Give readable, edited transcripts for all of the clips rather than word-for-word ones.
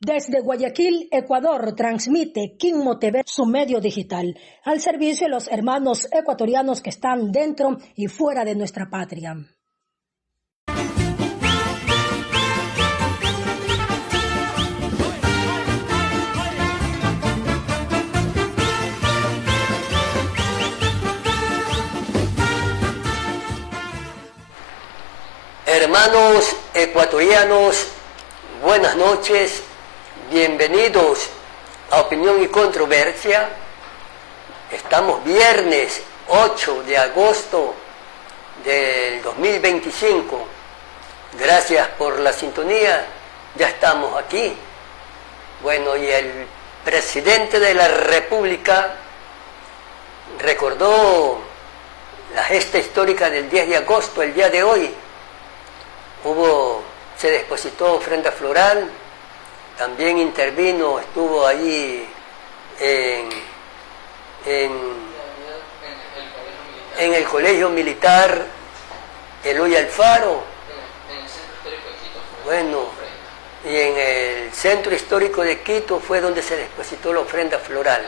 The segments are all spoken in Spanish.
Desde Guayaquil, Ecuador, transmite Quimmo TV, su medio digital, al servicio de los hermanos ecuatorianos que están dentro y fuera de nuestra patria. Hermanos ecuatorianos, buenas noches, bienvenidos a Opinión y Controversia. Estamos viernes 8 de agosto del 2025. Gracias por la sintonía, ya estamos aquí. Bueno, y el presidente de la República recordó la gesta histórica del 10 de agosto, el día de hoy. Se depositó ofrenda floral, también intervino, estuvo allí en el Colegio Militar Eloy Alfaro, bueno, y en el Centro Histórico de Quito fue donde se depositó la ofrenda floral.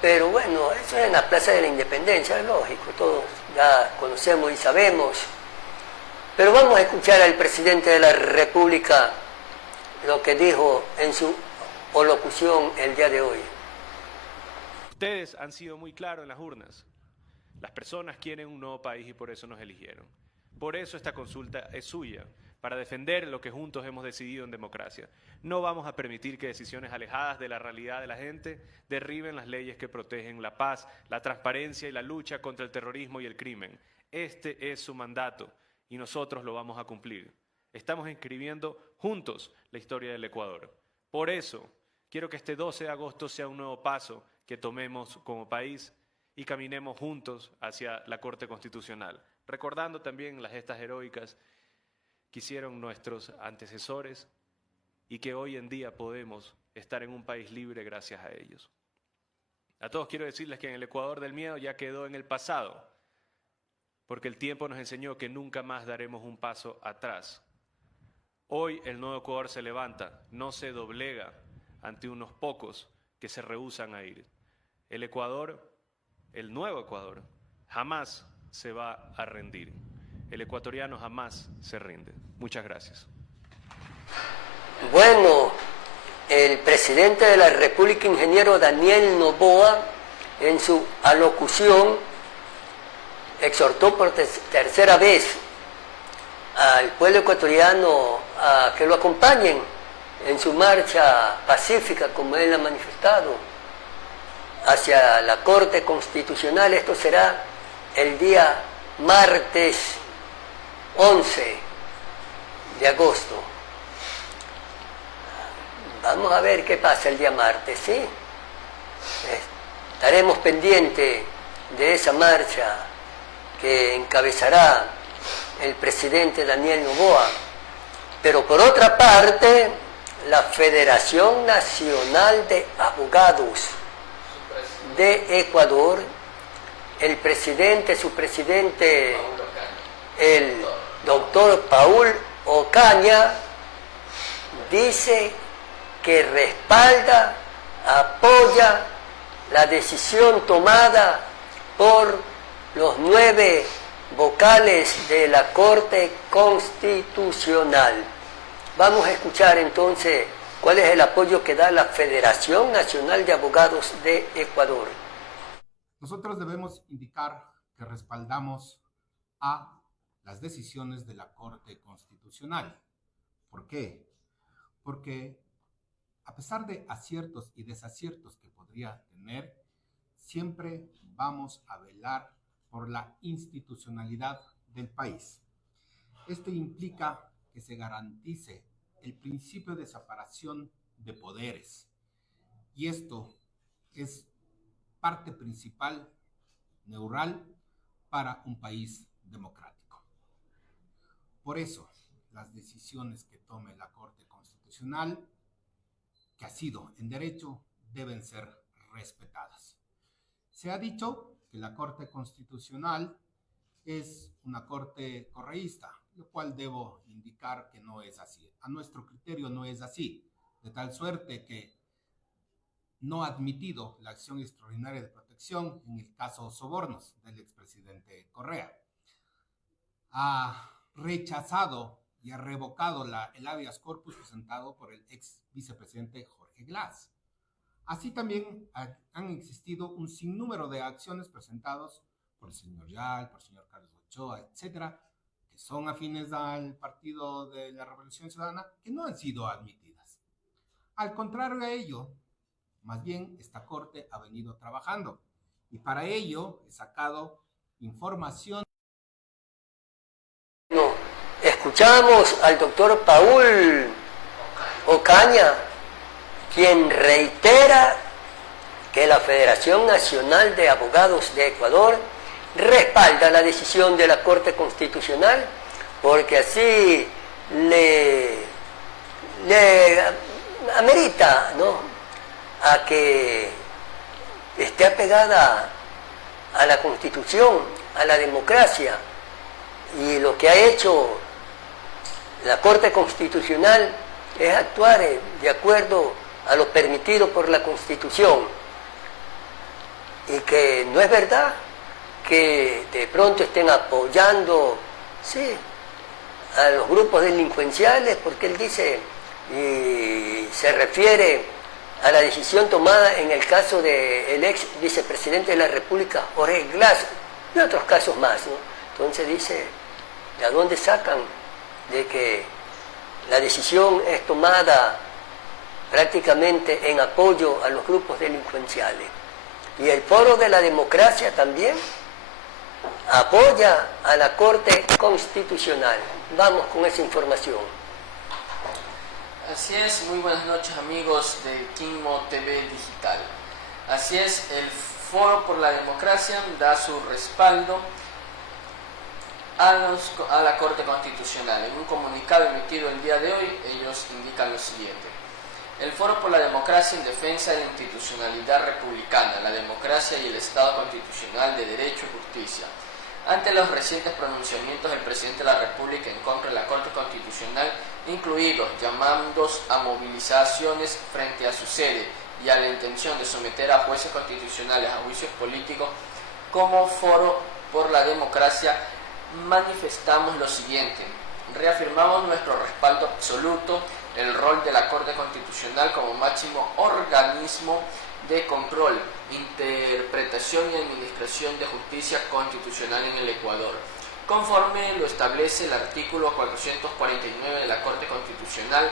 Pero bueno, eso es en la Plaza de la Independencia, es lógico, todos ya conocemos y sabemos. Pero vamos a escuchar al presidente de la República lo que dijo en su alocución el día de hoy. Ustedes han sido muy claros en las urnas. Las personas quieren un nuevo país y por eso nos eligieron. Por eso esta consulta es suya, para defender lo que juntos hemos decidido en democracia. No vamos a permitir que decisiones alejadas de la realidad de la gente derriben las leyes que protegen la paz, la transparencia y la lucha contra el terrorismo y el crimen. Este es su mandato y nosotros lo vamos a cumplir. Estamos escribiendo juntos la historia del Ecuador. Por eso, quiero que este 12 de agosto sea un nuevo paso que tomemos como país y caminemos juntos hacia la Corte Constitucional, recordando también las gestas heroicas que hicieron nuestros antecesores y que hoy en día podemos estar en un país libre gracias a ellos. A todos quiero decirles que en el Ecuador del miedo ya quedó en el pasado, porque el tiempo nos enseñó que nunca más daremos un paso atrás. Hoy el nuevo Ecuador se levanta, no se doblega ante unos pocos que se rehúsan a ir. El Ecuador, el nuevo Ecuador, jamás se va a rendir. El ecuatoriano jamás se rinde. Muchas gracias. Bueno, el presidente de la República, ingeniero Daniel Noboa, en su alocución, exhortó por tercera vez al pueblo ecuatoriano a que lo acompañen en su marcha pacífica, como él ha manifestado, hacia la Corte Constitucional. Esto será el día martes 11 de agosto. Vamos a ver qué pasa el día martes, ¿sí? Estaremos pendientes de esa marcha que encabezará el presidente Daniel Noboa. Pero por otra parte, la Federación Nacional de Abogados de Ecuador, su presidente, el doctor Paul Ocaña, dice que respalda, apoya la decisión tomada por los 9 vocales de la Corte Constitucional. Vamos a escuchar entonces cuál es el apoyo que da la Federación Nacional de Abogados de Ecuador. Nosotros debemos indicar que respaldamos a las decisiones de la Corte Constitucional. ¿Por qué? Porque a pesar de aciertos y desaciertos que podría tener, siempre vamos a velar por la institucionalidad del país. Esto implica que se garantice el principio de separación de poderes, y esto es parte principal, neural, para un país democrático. Por eso, las decisiones que tome la Corte Constitucional, que ha sido en derecho, deben ser respetadas. Se ha dicho que la Corte Constitucional es una corte correísta, lo cual debo indicar que no es así. A nuestro criterio no es así. de tal suerte que no ha admitido la acción extraordinaria de protección en el caso Sobornos del expresidente Correa. Ha rechazado y ha revocado el habeas corpus presentado por el ex vicepresidente Jorge Glass. Así también han existido un sinnúmero de acciones presentadas por el señor Yal, por el señor Carlos Ochoa, etcétera, que son afines al Partido de la Revolución Ciudadana, que no han sido admitidas. Al contrario a ello, más bien esta Corte ha venido trabajando y para ello he sacado información. Escuchamos al doctor Paul Ocaña, quien reitera que la Federación Nacional de Abogados de Ecuador respalda la decisión de la Corte Constitucional porque así le amerita, ¿no?, a que esté apegada a la Constitución, a la democracia, y lo que ha hecho la Corte Constitucional es actuar de acuerdo a lo permitido por la Constitución, y que no es verdad que de pronto estén apoyando, sí, a los grupos delincuenciales, porque él dice y se refiere a la decisión tomada en el caso del ex vicepresidente de la República, Jorge Glass, y otros casos más, ¿no? Entonces dice, ¿de dónde sacan de que la decisión es tomada prácticamente en apoyo a los grupos delincuenciales? Y el Foro de la Democracia también apoya a la Corte Constitucional. Vamos con esa información. Así es, muy buenas noches amigos de Quinmo TV Digital. Así es, el Foro por la Democracia da su respaldo a la Corte Constitucional. En un comunicado emitido el día de hoy, ellos indican lo siguiente. El Foro por la Democracia en defensa de la institucionalidad republicana, la democracia y el Estado constitucional de derecho y justicia. Ante los recientes pronunciamientos del presidente de la República en contra de la Corte Constitucional, incluidos llamandos a movilizaciones frente a su sede y a la intención de someter a jueces constitucionales a juicios políticos, como Foro por la Democracia manifestamos lo siguiente. Reafirmamos nuestro respaldo absoluto, el rol de la Corte Constitucional como máximo organismo de control, interpretación y administración de justicia constitucional en el Ecuador, conforme lo establece el artículo 449 de la Corte Constitucional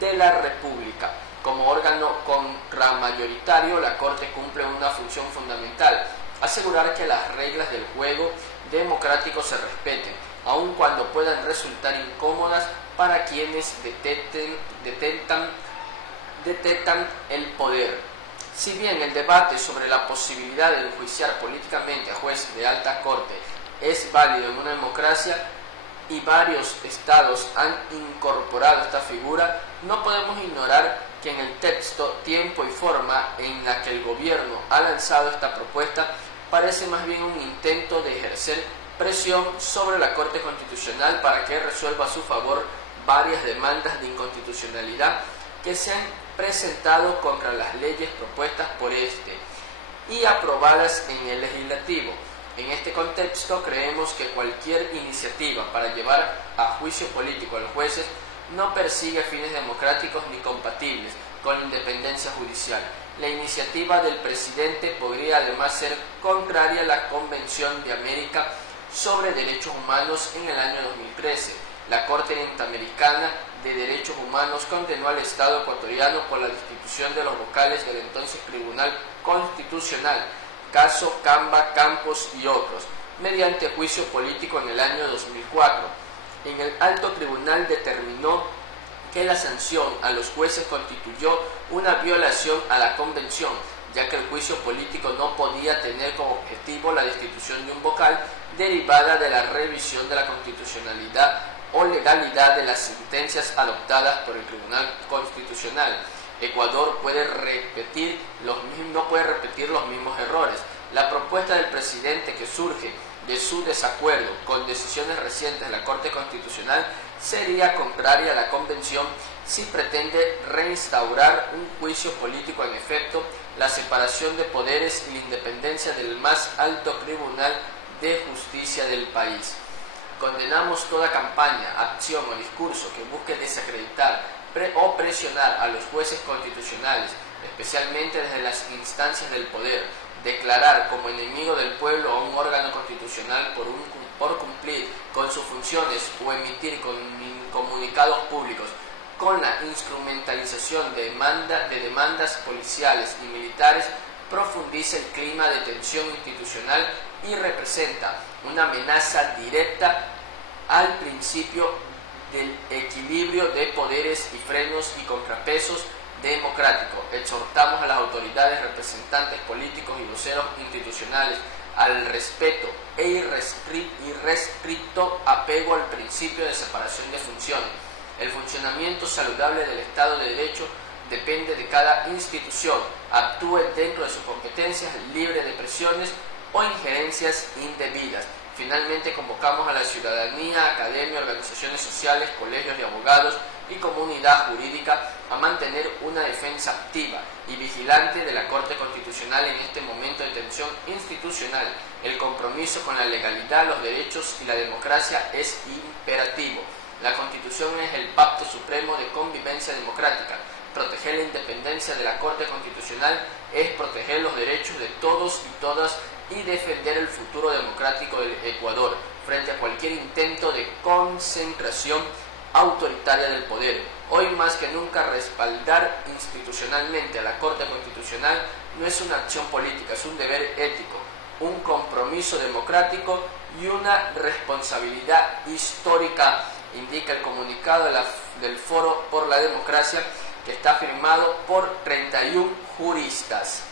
de la República. Como órgano contramayoritario, la Corte cumple una función fundamental: asegurar que las reglas del juego democrático se respeten, aun cuando puedan resultar incómodas para quienes detentan el poder. Si bien el debate sobre la posibilidad de enjuiciar políticamente a jueces de alta corte es válido en una democracia y varios estados han incorporado esta figura, no podemos ignorar que en el texto, tiempo y forma en la que el gobierno ha lanzado esta propuesta parece más bien un intento de ejercer presión sobre la Corte Constitucional para que resuelva a su favor varias demandas de inconstitucionalidad que se han presentado contra las leyes propuestas por este y aprobadas en el legislativo. En este contexto, creemos que cualquier iniciativa para llevar a juicio político a los jueces no persigue fines democráticos ni compatibles con la independencia judicial. La iniciativa del presidente podría además ser contraria a la Convención de América sobre Derechos Humanos en el año 2013. La Corte Interamericana de Derechos Humanos condenó al Estado ecuatoriano por la destitución de los vocales del entonces Tribunal Constitucional, caso Camba, Campos y otros, mediante juicio político en el año 2004. En el alto tribunal determinó que la sanción a los jueces constituyó una violación a la Convención, ya que el juicio político no podía tener como objetivo la destitución de un vocal derivada de la revisión de la constitucionalidad o legalidad de las sentencias adoptadas por el Tribunal Constitucional. Ecuador no puede repetir los mismos errores. La propuesta del presidente, que surge de su desacuerdo con decisiones recientes de la Corte Constitucional, sería contraria a la Convención si pretende reinstaurar un juicio político en efecto, la separación de poderes y la independencia del más alto tribunal de justicia del país. Condenamos toda campaña, acción o discurso que busque desacreditar o presionar a los jueces constitucionales, especialmente desde las instancias del poder, declarar como enemigo del pueblo a un órgano constitucional por cumplir con sus funciones o emitir comunicados públicos con la instrumentalización de demandas policiales y militares, profundiza el clima de tensión institucional y representa una amenaza directa al principio del equilibrio de poderes y frenos y contrapesos democráticos. Exhortamos a las autoridades, representantes políticos y voceros institucionales al respeto e irrestricto apego al principio de separación de funciones. El funcionamiento saludable del Estado de Derecho depende de cada institución, actúe dentro de sus competencias, libre de presiones o injerencias indebidas. Finalmente, convocamos a la ciudadanía, academia, organizaciones sociales, colegios de abogados y comunidad jurídica a mantener una defensa activa y vigilante de la Corte Constitucional en este momento de tensión institucional. El compromiso con la legalidad, los derechos y la democracia es imperativo. La Constitución es el pacto supremo de convivencia democrática. Proteger la independencia de la Corte Constitucional es proteger los derechos de todos y todas y defender el futuro democrático del Ecuador frente a cualquier intento de concentración autoritaria del poder. Hoy más que nunca, respaldar institucionalmente a la Corte Constitucional no es una acción política, es un deber ético, un compromiso democrático y una responsabilidad histórica, indica el comunicado del Foro por la Democracia, que está firmado por 31 juristas.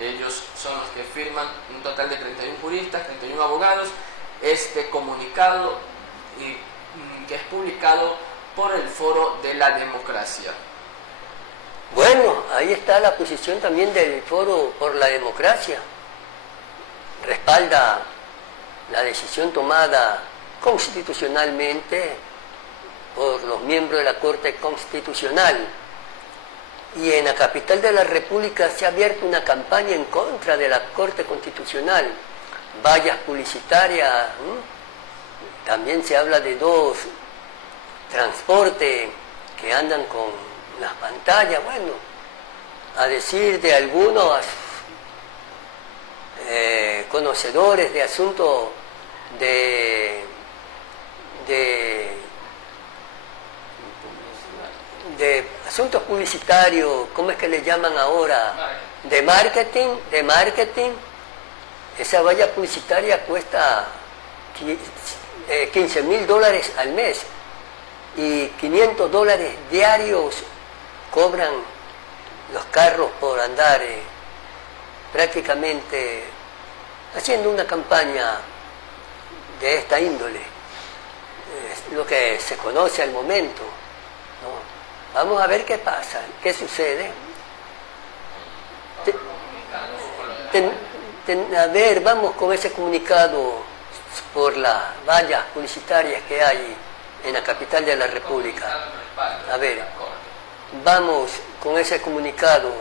Ellos son los que firman, un total de 31 juristas, 31 abogados, este comunicado que es publicado por el Foro de la Democracia. Bueno, ahí está la posición también del Foro por la Democracia. Respalda la decisión tomada constitucionalmente por los miembros de la Corte Constitucional. Y en la capital de la República se ha abierto una campaña en contra de la Corte Constitucional. Vallas publicitarias, también se habla de 2 transportes que andan con las pantallas. Bueno, a decir de algunos conocedores de asuntos de asuntos publicitarios, ¿cómo es que le llaman ahora? De marketing, esa valla publicitaria cuesta $15,000 al mes y $500 diarios cobran los carros por andar prácticamente haciendo una campaña de esta índole. Es lo que se conoce al momento, ¿no? Vamos a ver qué pasa, qué sucede. A ver, vamos con ese comunicado por las vallas publicitarias que hay en la capital de la República. A ver, vamos con ese comunicado.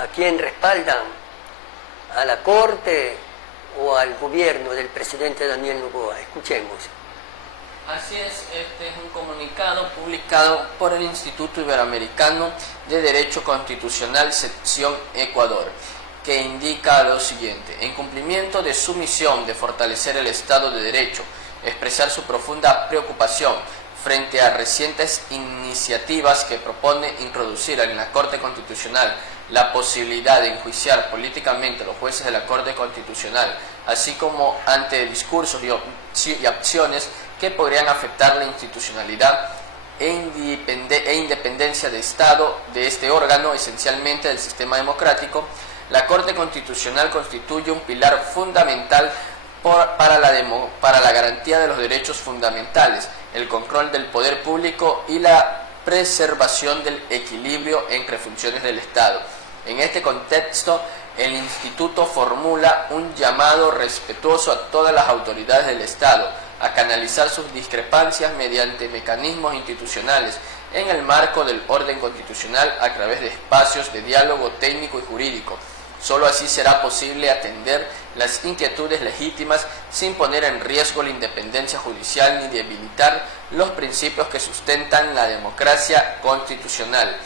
¿A quién respaldan? ¿A la Corte o al gobierno del presidente Daniel Noboa? Escuchemos. Así es, este es un comunicado publicado por el Instituto Iberoamericano de Derecho Constitucional, sección Ecuador, que indica lo siguiente: en cumplimiento de su misión de fortalecer el Estado de Derecho, expresar su profunda preocupación frente a recientes iniciativas que propone introducir en la Corte Constitucional la posibilidad de enjuiciar políticamente a los jueces de la Corte Constitucional, así como ante discursos y acciones que podrían afectar la institucionalidad e independencia de Estado de este órgano, esencialmente del sistema democrático. La Corte Constitucional constituye un pilar fundamental para la garantía de los derechos fundamentales, el control del poder público y la preservación del equilibrio entre funciones del Estado. En este contexto, el Instituto formula un llamado respetuoso a todas las autoridades del Estado a canalizar sus discrepancias mediante mecanismos institucionales en el marco del orden constitucional a través de espacios de diálogo técnico y jurídico. Solo así será posible atender las inquietudes legítimas sin poner en riesgo la independencia judicial ni debilitar los principios que sustentan la democracia constitucional.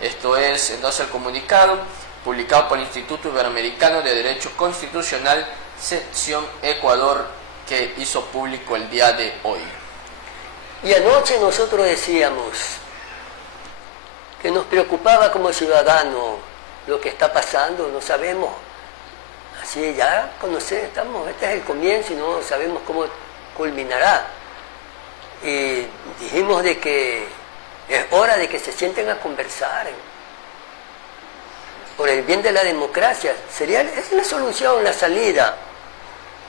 Esto es entonces el comunicado publicado por el Instituto Iberoamericano de Derecho Constitucional, sección Ecuador, que hizo público el día de hoy. Y anoche nosotros decíamos que nos preocupaba como ciudadanos lo que está pasando, no sabemos, así ya estamos, este es el comienzo y no sabemos cómo culminará. Y dijimos de que es hora de que se sienten a conversar por el bien de la democracia. Es la solución, la salida,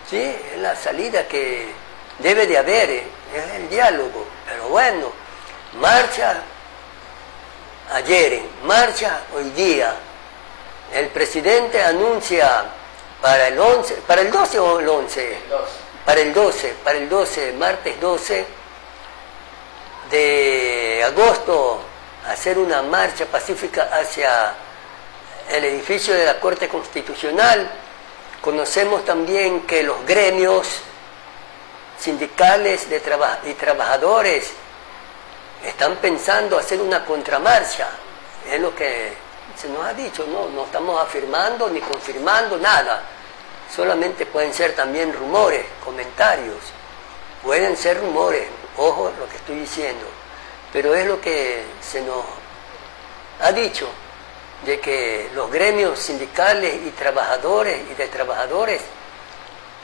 ¿sí? Es la salida que debe de haber, es el diálogo. Pero bueno, marcha ayer, marcha hoy día. El presidente anuncia para el 12 o el 11, para el 12, martes 12 de agosto, hacer una marcha pacífica hacia el edificio de la Corte Constitucional. Conocemos también que los gremios sindicales y trabajadores están pensando hacer una contramarcha, es lo que se nos ha dicho, no estamos afirmando ni confirmando nada, solamente pueden ser también rumores, comentarios, pueden ser rumores, ojo lo que estoy diciendo, pero es lo que se nos ha dicho, de que los gremios sindicales y de trabajadores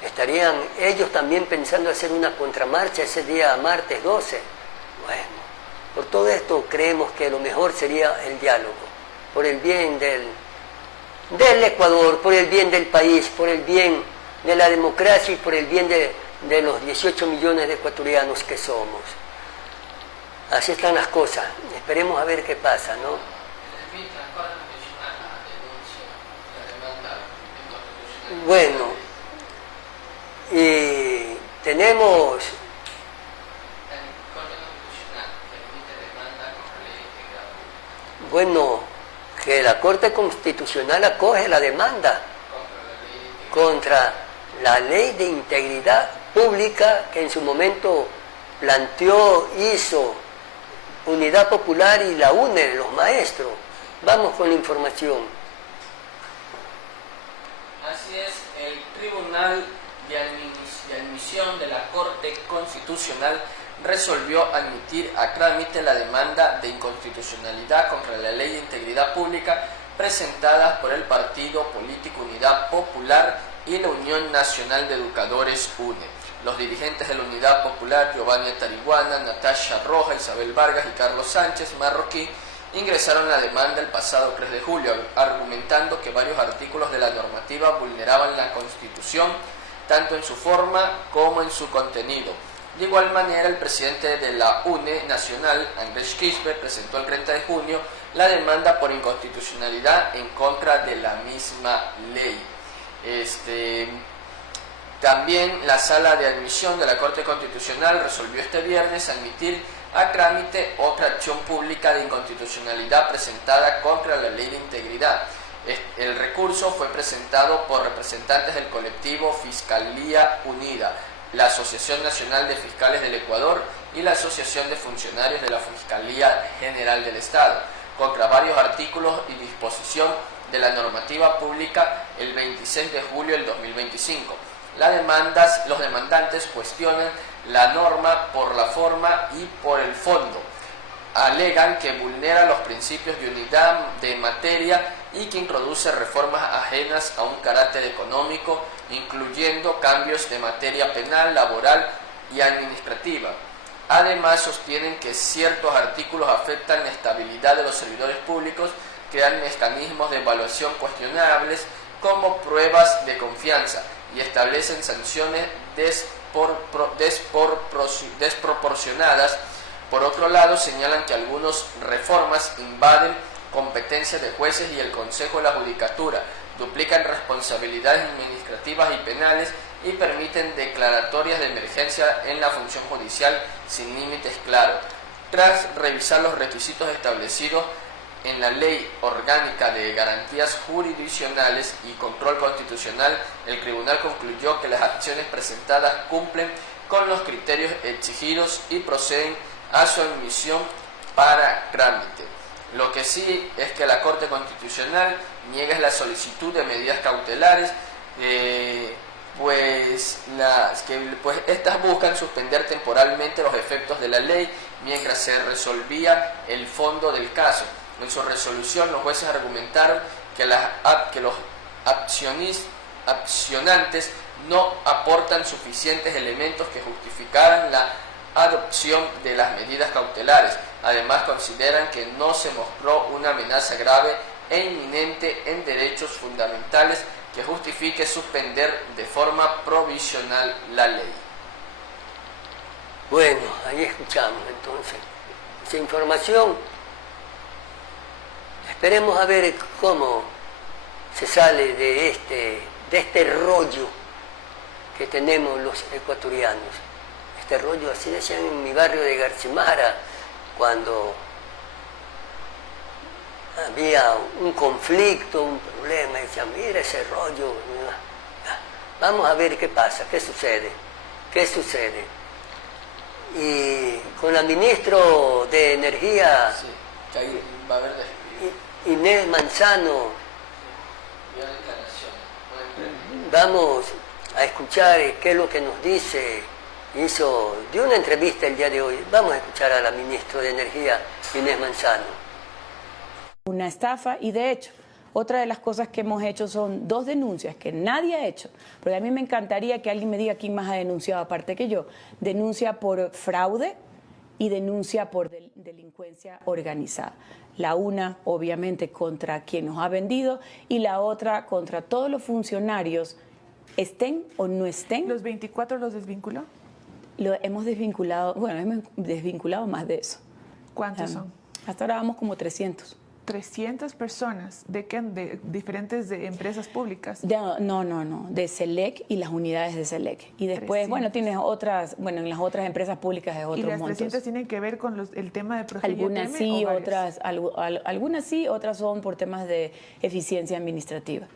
estarían ellos también pensando hacer una contramarcha ese día martes 12. Bueno, por todo esto creemos que lo mejor sería el diálogo, por el bien del Ecuador, por el bien del país, por el bien de la democracia y por el bien de los 18 millones de ecuatorianos que somos. Así están las cosas, esperemos a ver qué pasa, ¿no? Bueno, y tenemos... Bueno, que la Corte Constitucional acoge la demanda contra la Ley de Integridad Pública que en su momento planteó, hizo Unidad Popular y la UNE, los maestros. Vamos con la información. Así es, el Tribunal de Admisión de la Corte Constitucional resolvió admitir a trámite la demanda de inconstitucionalidad contra la Ley de Integridad Pública presentada por el Partido Político Unidad Popular y la Unión Nacional de Educadores UNE. Los dirigentes de la Unidad Popular, Giovanni Tariguana, Natasha Roja, Isabel Vargas y Carlos Sánchez Marroquí, ingresaron la demanda el pasado 3 de julio, argumentando que varios artículos de la normativa vulneraban la Constitución, tanto en su forma como en su contenido. De igual manera, el presidente de la UNE Nacional, Andrés Kirchner, presentó el 30 de junio la demanda por inconstitucionalidad en contra de la misma ley. También la Sala de Admisión de la Corte Constitucional resolvió este viernes admitir a trámite otra acción pública de inconstitucionalidad presentada contra la Ley de Integridad. El recurso fue presentado por representantes del colectivo Fiscalía Unida, la Asociación Nacional de Fiscales del Ecuador y la Asociación de Funcionarios de la Fiscalía General del Estado, contra varios artículos y disposición de la normativa pública el 26 de julio del 2025. Los demandantes cuestionan la norma por la forma y por el fondo. Alegan que vulnera los principios de unidad de materia y que introduce reformas ajenas a un carácter económico, incluyendo cambios de materia penal, laboral y administrativa. Además, sostienen que ciertos artículos afectan la estabilidad de los servidores públicos, crean mecanismos de evaluación cuestionables como pruebas de confianza y establecen sanciones desproporcionadas. Por otro lado, señalan que algunas reformas invaden competencias de jueces y el Consejo de la Judicatura, duplican responsabilidades administrativas y penales y permiten declaratorias de emergencia en la función judicial sin límites claros. tras revisar los requisitos establecidos en la Ley Orgánica de Garantías Jurisdiccionales y Control Constitucional, el tribunal concluyó que las acciones presentadas cumplen con los criterios exigidos y proceden a su admisión para trámite. Lo que sí es que la Corte Constitucional niega la solicitud de medidas cautelares, pues estas buscan suspender temporalmente los efectos de la ley mientras se resolvía el fondo del caso. En su resolución, los jueces argumentaron que los accionantes no aportan suficientes elementos que justificaran la adopción de las medidas cautelares. Además, consideran que no se mostró una amenaza grave e inminente en derechos fundamentales que justifique suspender de forma provisional la ley. Bueno, ahí escuchamos entonces esa información. Esperemos a ver cómo se sale de este rollo que tenemos los ecuatorianos. Este rollo, así decían en mi barrio de Garcimara, cuando había un conflicto, un problema, decían, mira ese rollo, vamos a ver qué pasa, qué sucede. Y con la ministra de Energía, sí, que ahí va a haber Inés Manzano, vamos a escuchar qué es lo que nos dice. Dio una entrevista el día de hoy. Vamos a escuchar a la ministra de Energía, Inés Manzano. Una estafa, y de hecho, otra de las cosas que hemos hecho son 2 denuncias que nadie ha hecho, porque a mí me encantaría que alguien me diga quién más ha denunciado aparte que yo. Denuncia por fraude y denuncia por delincuencia organizada. La una, obviamente, contra quien nos ha vendido, y la otra contra todos los funcionarios, estén o no estén. ¿Los 24 los desvinculó? Lo hemos desvinculado, bueno, hemos desvinculado más de eso. ¿Cuántos son? Hasta ahora vamos como 300. 300 personas, ¿de qué? ¿De diferentes empresas públicas? No, de SELEC y las unidades de SELEC. Y después, 300. bueno, tienes otras, bueno, en las otras empresas públicas es otro monto. ¿Y las 300 tienen que ver con el tema de Progeria? Algunas sí, algunas sí, otras son por temas de eficiencia administrativa.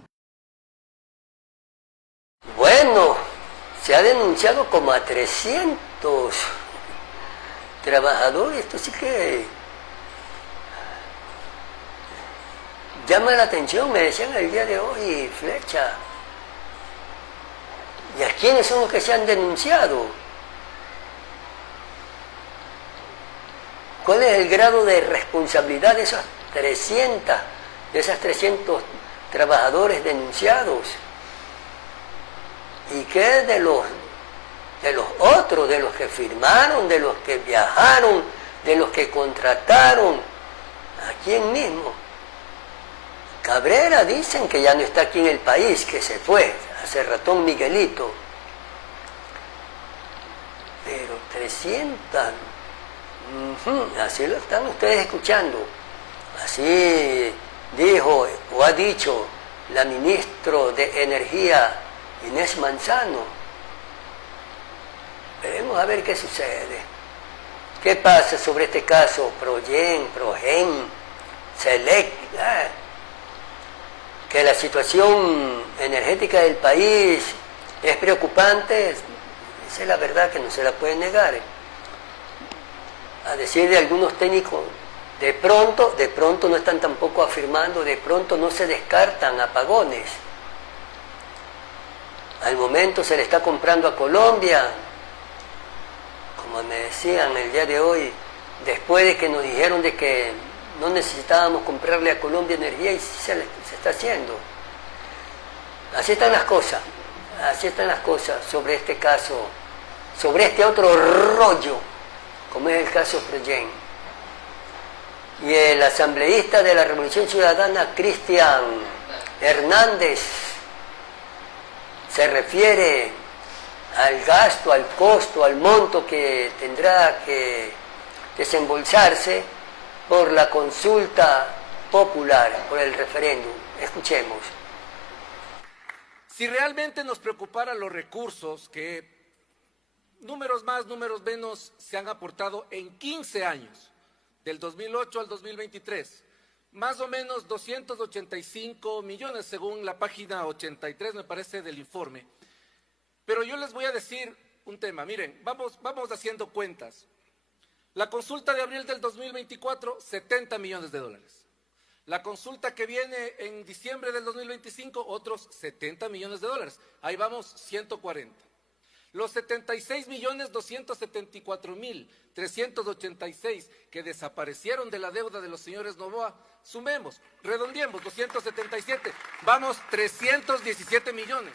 Bueno, se ha denunciado como a 300 trabajadores. Esto sí que llama la atención, me decían el día de hoy, Flecha. ¿Y a quiénes son los que se han denunciado? ¿Cuál es el grado de responsabilidad de esas 300 trabajadores denunciados? ¿Y qué de los otros, de los que firmaron, de los que viajaron, de los que contrataron? ¿A quién mismo? Cabrera dicen que ya no está aquí en el país, que se fue, hace ratón Miguelito. Pero 300, así lo están ustedes escuchando. Así dijo o ha dicho la ministra de Energía, Inés Manzano. Veremos a ver qué sucede. ¿Qué pasa sobre este caso? Progen, SELEC. Que la situación energética del país es preocupante, esa es la verdad que no se la puede negar. A decir de algunos técnicos, de pronto no están tampoco afirmando, de pronto no se descartan apagones. Al momento se le está comprando a Colombia, como me decían el día de hoy, después de que nos dijeron de que no necesitábamos comprarle a Colombia energía, y se está haciendo. Así están las cosas sobre este caso, sobre este otro rollo, como es el caso Progen. Y el asambleísta de la Revolución Ciudadana, Cristian Hernández, se refiere al gasto, al costo, al monto que tendrá que desembolsarse por la consulta popular, por el referéndum. Escuchemos. Si realmente nos preocuparan los recursos que números más, números menos, se han aportado en 15 años, del 2008 al 2023, más o menos 285 millones, según la página 83, me parece, del informe. Pero yo les voy a decir un tema, miren, vamos haciendo cuentas. La consulta de abril del 2024, 70 millones de dólares. La consulta que viene en diciembre del 2025, otros 70 millones de dólares. Ahí vamos, 140. Los 76.274.386 que desaparecieron de la deuda de los señores Noboa, sumemos, redondeemos, 277, vamos, 317 millones.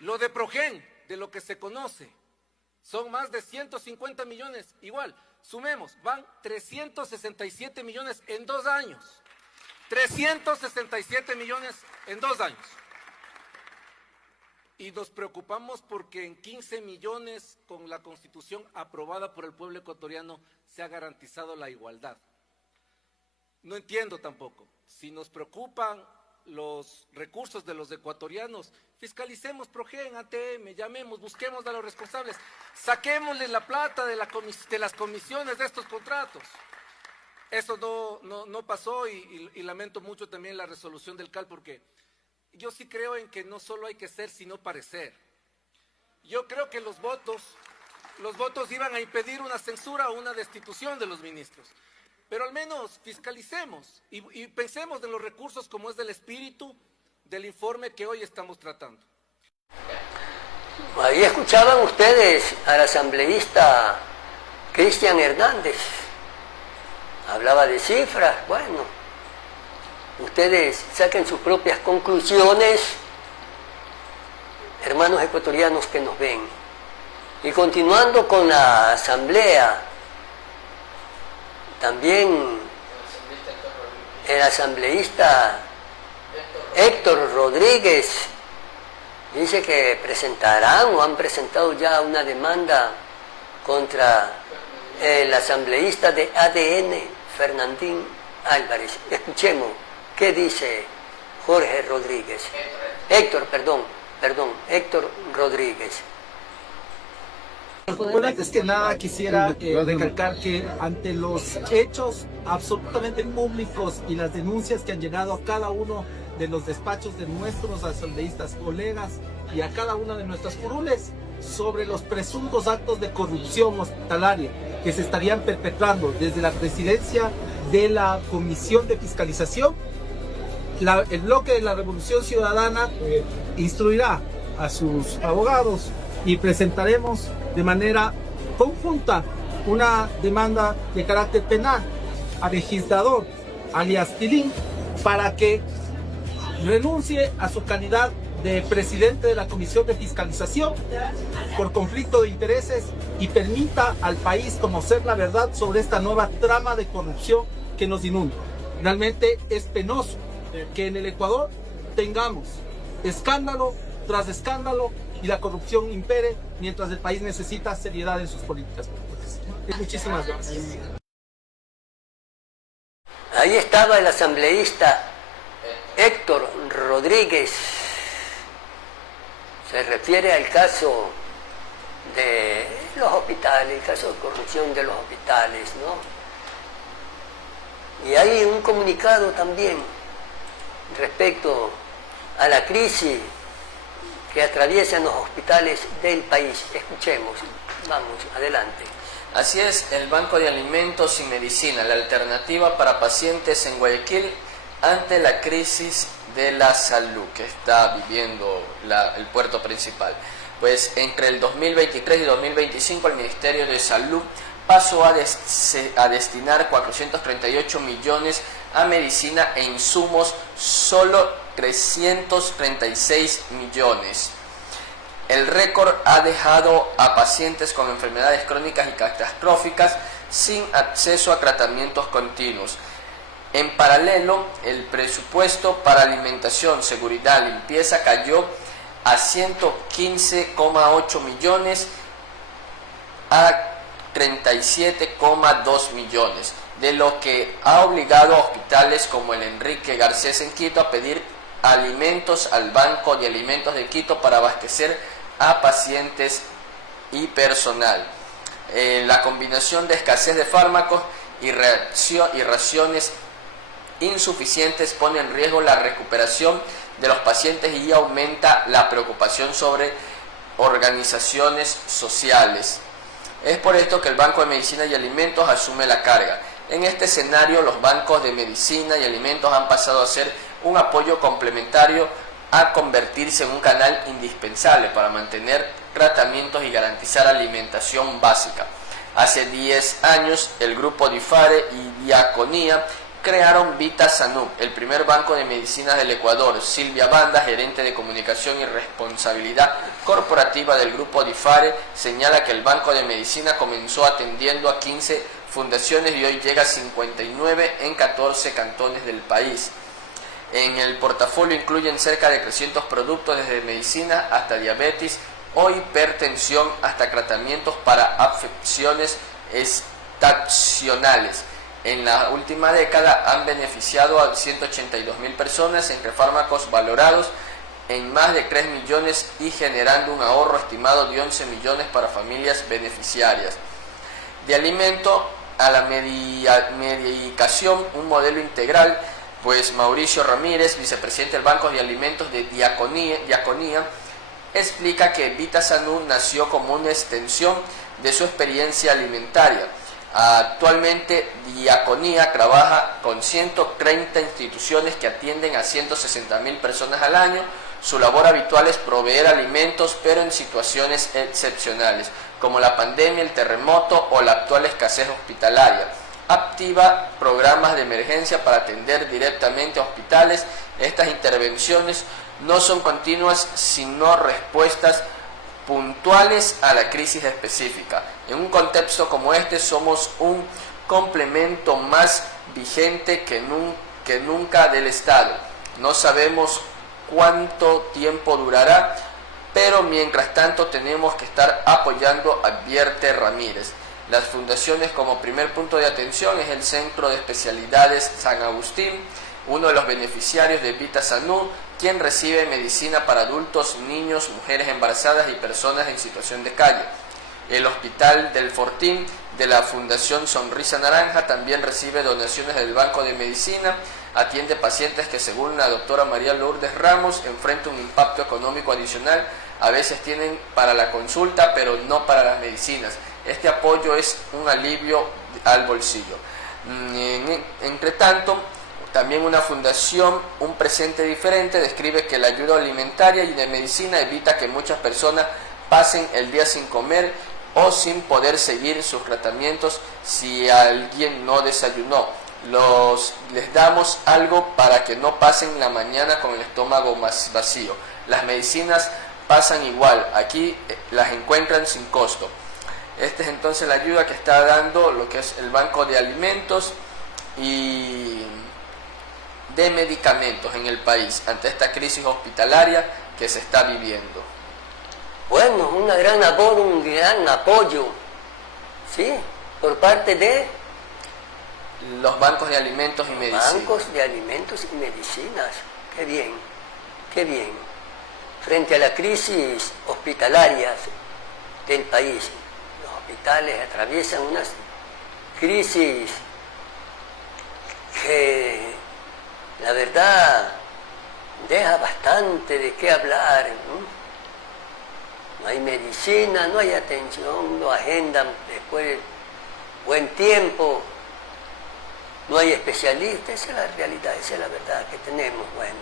Lo de Progen, de lo que se conoce, son más de 150 millones, igual, sumemos, van 367 millones en 2 años. 367 millones en 2 años. Y nos preocupamos porque en 15 millones, con la Constitución aprobada por el pueblo ecuatoriano, se ha garantizado la igualdad. No entiendo tampoco, si nos preocupan los recursos de los ecuatorianos, fiscalicemos Progen, ATM, llamemos, busquemos a los responsables, saquémosle la plata de las comisiones de estos contratos. Eso no pasó y lamento mucho también la resolución del CAL, porque yo sí creo en que no solo hay que ser, sino parecer. Yo creo que los votos iban a impedir una censura o una destitución de los ministros. Pero al menos fiscalicemos y pensemos en los recursos como es del espíritu del informe que hoy estamos tratando. Ahí escuchaban ustedes al asambleísta Cristian Hernández. Hablaba de cifras, bueno, ustedes saquen sus propias conclusiones, hermanos ecuatorianos que nos ven. Y continuando con la asamblea, también el asambleísta Héctor Rodríguez dice que presentarán o han presentado ya una demanda contra el asambleísta de ADN, Fernandín Álvarez. Escuchemos qué dice Jorge Rodríguez. Héctor Rodríguez. Bueno, antes que nada quisiera recalcar que ante los hechos absolutamente públicos y las denuncias que han llegado a cada uno de los despachos de nuestros asambleístas colegas y a cada una de nuestras curules sobre los presuntos actos de corrupción hospitalaria que se estarían perpetrando desde la presidencia de la Comisión de Fiscalización, el bloque de la Revolución Ciudadana instruirá a sus abogados y presentaremos de manera conjunta una demanda de carácter penal al legislador alias Tilín para que renuncie a su calidad de presidente de la Comisión de Fiscalización por conflicto de intereses y permita al país conocer la verdad sobre esta nueva trama de corrupción que nos inunda. Realmente es penoso que en el Ecuador tengamos escándalo tras escándalo y la corrupción impere mientras el país necesita seriedad en sus políticas públicas. Muchísimas gracias. Ahí estaba el asambleísta Héctor Rodríguez. Se refiere al caso de los hospitales, el caso de corrupción de los hospitales, ¿no? Y hay un comunicado también respecto a la crisis que atraviesan los hospitales del país. Escuchemos, vamos, adelante. Así es, el Banco de Alimentos y Medicina, la alternativa para pacientes en Guayaquil ante la crisis de la salud que está viviendo el puerto principal. Pues entre el 2023 y 2025 el Ministerio de Salud pasó a destinar 438 millones a medicina e insumos, solo 336 millones. El récord ha dejado a pacientes con enfermedades crónicas y catastróficas sin acceso a tratamientos continuos. En paralelo, el presupuesto para alimentación, seguridad, limpieza cayó a 115,8 millones a 37,2 millones, de lo que ha obligado a hospitales como el Enrique Garcés en Quito a pedir alimentos al Banco de Alimentos de Quito para abastecer a pacientes y personal. La combinación de escasez de fármacos y raciones insuficientes pone en riesgo la recuperación de los pacientes y aumenta la preocupación sobre organizaciones sociales. Es por esto que el Banco de Medicina y Alimentos asume la carga. En este escenario, los bancos de medicina y alimentos han pasado a ser un apoyo complementario a convertirse en un canal indispensable para mantener tratamientos y garantizar alimentación básica. Hace 10 años, el grupo DIFARE y Diaconía crearon Vita Sanú, el primer banco de medicinas del Ecuador. Silvia Banda, gerente de comunicación y responsabilidad corporativa del grupo DIFARE, señala que el banco de medicina comenzó atendiendo a 15 fundaciones y hoy llega a 59 en 14 cantones del país. En el portafolio incluyen cerca de 300 productos desde medicina hasta diabetes o hipertensión hasta tratamientos para afecciones estacionales. En la última década han beneficiado a 182.000 personas entre fármacos valorados en más de 3 millones y generando un ahorro estimado de 11 millones para familias beneficiarias. De alimento a la medicación, un modelo integral, pues Mauricio Ramírez, vicepresidente del Banco de Alimentos de Diaconía, explica que Vita Sanú nació como una extensión de su experiencia alimentaria. Actualmente Diaconía trabaja con 130 instituciones que atienden a 160.000 personas al año. Su labor habitual es proveer alimentos, pero en situaciones excepcionales, como la pandemia, el terremoto o la actual escasez hospitalaria. Activa programas de emergencia para atender directamente a hospitales. Estas intervenciones no son continuas, sino respuestas puntuales a la crisis específica. En un contexto como este somos un complemento más vigente que nunca del Estado. No sabemos cuánto tiempo durará, pero mientras tanto tenemos que estar apoyando, advierte Ramírez. Las fundaciones como primer punto de atención es el Centro de Especialidades San Agustín, uno de los beneficiarios de Vita Sanú, quien recibe medicina para adultos, niños, mujeres embarazadas y personas en situación de calle. El Hospital del Fortín de la Fundación Sonrisa Naranja también recibe donaciones del Banco de Medicina, atiende pacientes que según la doctora María Lourdes Ramos enfrenta un impacto económico adicional, a veces tienen para la consulta pero no para las medicinas. Este apoyo es un alivio al bolsillo. Entre tanto, también una fundación, Un Presente Diferente, describe que la ayuda alimentaria y de medicina evita que muchas personas pasen el día sin comer o sin poder seguir sus tratamientos si alguien no desayunó. Les damos algo para que no pasen la mañana con el estómago más vacío. Las medicinas pasan igual, aquí las encuentran sin costo. Esta es entonces la ayuda que está dando lo que es el Banco de Alimentos y de medicamentos en el país ante esta crisis hospitalaria que se está viviendo. Bueno, una gran labor, un gran apoyo, ¿sí? Por parte de los bancos de alimentos y medicinas. Bancos de alimentos y medicinas. Qué bien, qué bien. Frente a la crisis hospitalaria del país, los hospitales atraviesan unas crisis que la verdad deja bastante de qué hablar, ¿no? No hay medicina, no hay atención, no agendan después de buen tiempo, no hay especialistas, esa es la realidad, esa es la verdad que tenemos. Bueno,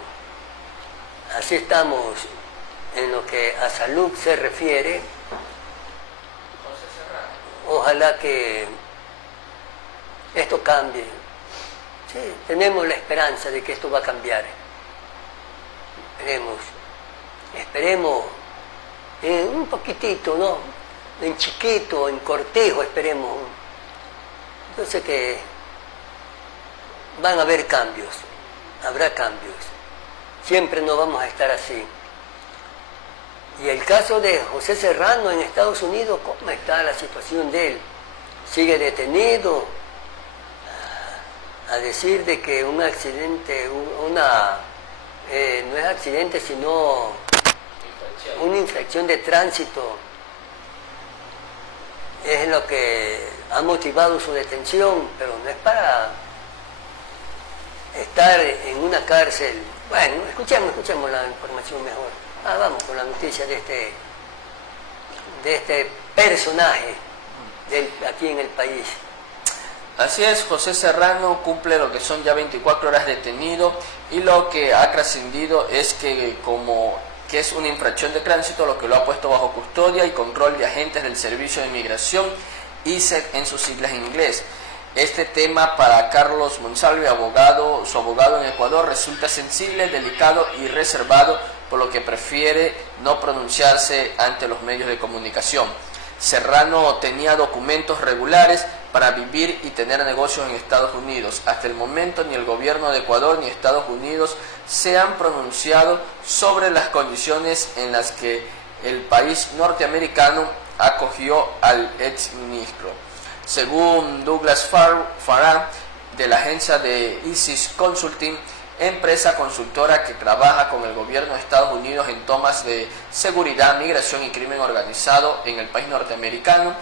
así estamos en lo que a salud se refiere. Ojalá que esto cambie. Sí, tenemos la esperanza de que esto va a cambiar. Esperemos un poquitito, ¿no? En chiquito, en cortejo, esperemos. Entonces que van a haber cambios, habrá cambios. Siempre no vamos a estar así. Y el caso de José Serrano en Estados Unidos, ¿cómo está la situación de él? ¿Sigue detenido? A decir de que un accidente, no es accidente, sino una infracción de tránsito, es lo que ha motivado su detención, pero no es para estar en una cárcel. Bueno, escuchemos la información mejor. Vamos con la noticia de este personaje aquí en el país. Así es, José Serrano cumple lo que son ya 24 horas detenido, y lo que ha trascendido es que que es una infracción de tránsito, lo que lo ha puesto bajo custodia y control de agentes del Servicio de Inmigración, ICE en sus siglas en inglés. Este tema para Carlos Monsalve, su abogado en Ecuador, resulta sensible, delicado y reservado, por lo que prefiere no pronunciarse ante los medios de comunicación. Serrano tenía documentos regulares para vivir y tener negocios en Estados Unidos. Hasta el momento ni el gobierno de Ecuador ni Estados Unidos se han pronunciado sobre las condiciones en las que el país norteamericano acogió al exministro. Según Douglas Farah, de la agencia de ISIS Consulting, empresa consultora que trabaja con el gobierno de Estados Unidos en temas de seguridad, migración y crimen organizado en el país norteamericano,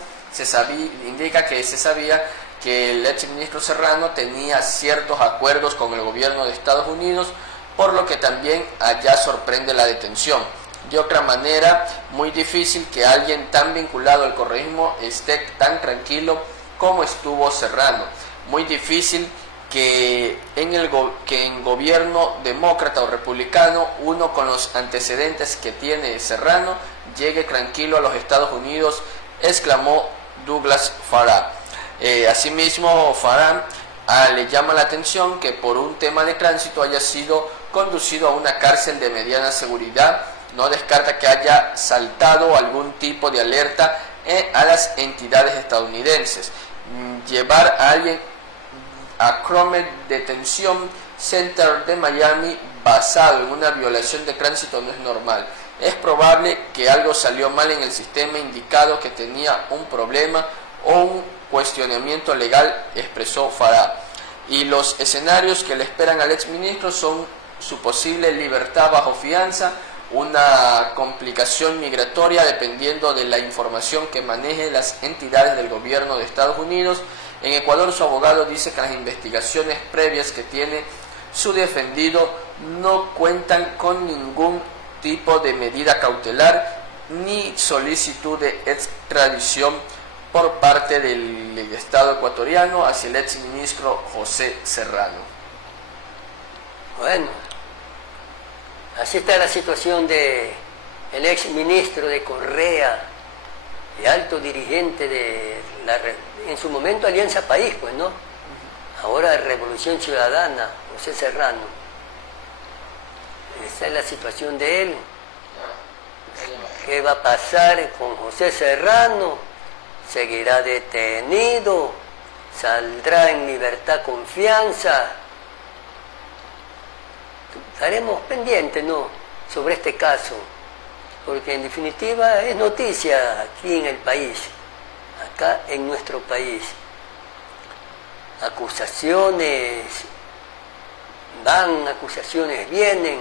indica que se sabía que el exministro Serrano tenía ciertos acuerdos con el gobierno de Estados Unidos, por lo que también allá sorprende la detención. De otra manera, muy difícil que alguien tan vinculado al correísmo esté tan tranquilo como estuvo Serrano. Muy difícil que en gobierno demócrata o republicano, uno con los antecedentes que tiene Serrano llegue tranquilo a los Estados Unidos, exclamó Douglas Farah. Asimismo, Farah le llama la atención que por un tema de tránsito haya sido conducido a una cárcel de mediana seguridad. No descarta que haya saltado algún tipo de alerta a las entidades estadounidenses. Llevar a alguien a Cromer Detention Center de Miami basado en una violación de tránsito no es normal. Es probable que algo salió mal en el sistema indicado, que tenía un problema o un cuestionamiento legal, expresó Farah. Y los escenarios que le esperan al exministro son su posible libertad bajo fianza, una complicación migratoria dependiendo de la información que maneje las entidades del gobierno de Estados Unidos. En Ecuador, su abogado dice que las investigaciones previas que tiene su defendido no cuentan con ningún tipo de medida cautelar ni solicitud de extradición por parte del Estado ecuatoriano hacia el exministro José Serrano. Bueno, así está la situación del exministro de Correa, y alto dirigente de en su momento Alianza País, pues, ¿no? Ahora Revolución Ciudadana, José Serrano. Esa es la situación de él. ¿Qué va a pasar con José Serrano? ¿Seguirá detenido? ¿Saldrá en libertad confianza? Estaremos pendientes, ¿no?, sobre este caso, porque en definitiva es noticia aquí en el país, acá en nuestro país. Acusaciones van, acusaciones vienen,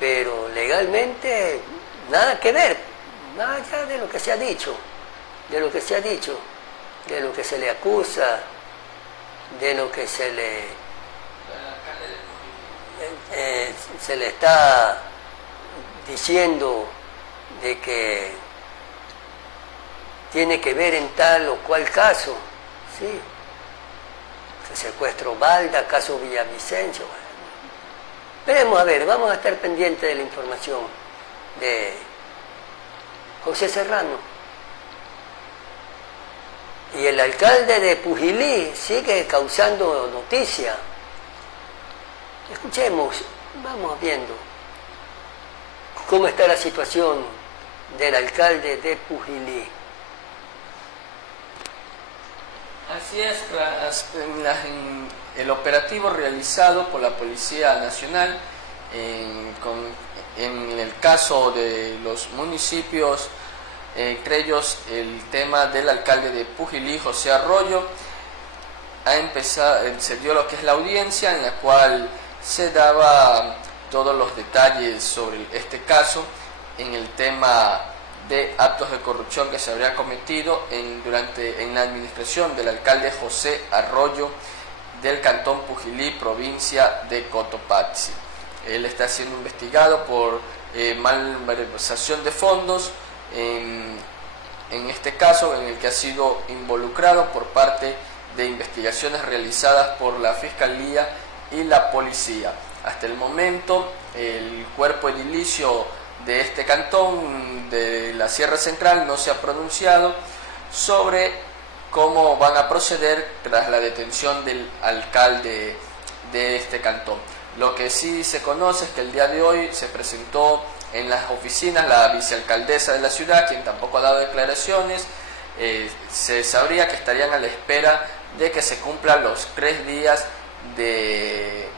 pero legalmente nada que ver, nada allá de lo que se ha dicho, de lo que se le acusa, de lo que se le está diciendo de que tiene que ver en tal o cual caso, ¿sí? El secuestro Balda, caso Villavicencio. Veremos, a ver, vamos a estar pendientes de la información de José Serrano. Y el alcalde de Pujilí sigue causando noticia. Escuchemos, vamos viendo cómo está la situación del alcalde de Pujilí. Así es, el operativo realizado por la Policía Nacional en el caso de los municipios, entre ellos el tema del alcalde de Pujilí, José Arroyo, se dio lo que es la audiencia en la cual se daba todos los detalles sobre este caso en el tema de actos de corrupción que se habrían cometido en la administración del alcalde José Arroyo del cantón Pujilí, provincia de Cotopaxi. Él está siendo investigado por malversación de fondos, en este caso en el que ha sido involucrado por parte de investigaciones realizadas por la Fiscalía y la Policía. Hasta el momento, el cuerpo edilicio de este cantón de la Sierra Central no se ha pronunciado sobre cómo van a proceder tras la detención del alcalde de este cantón. Lo que sí se conoce es que el día de hoy se presentó en las oficinas la vicealcaldesa de la ciudad, quien tampoco ha dado declaraciones. Se sabría que estarían a la espera de que se cumplan los 3 días de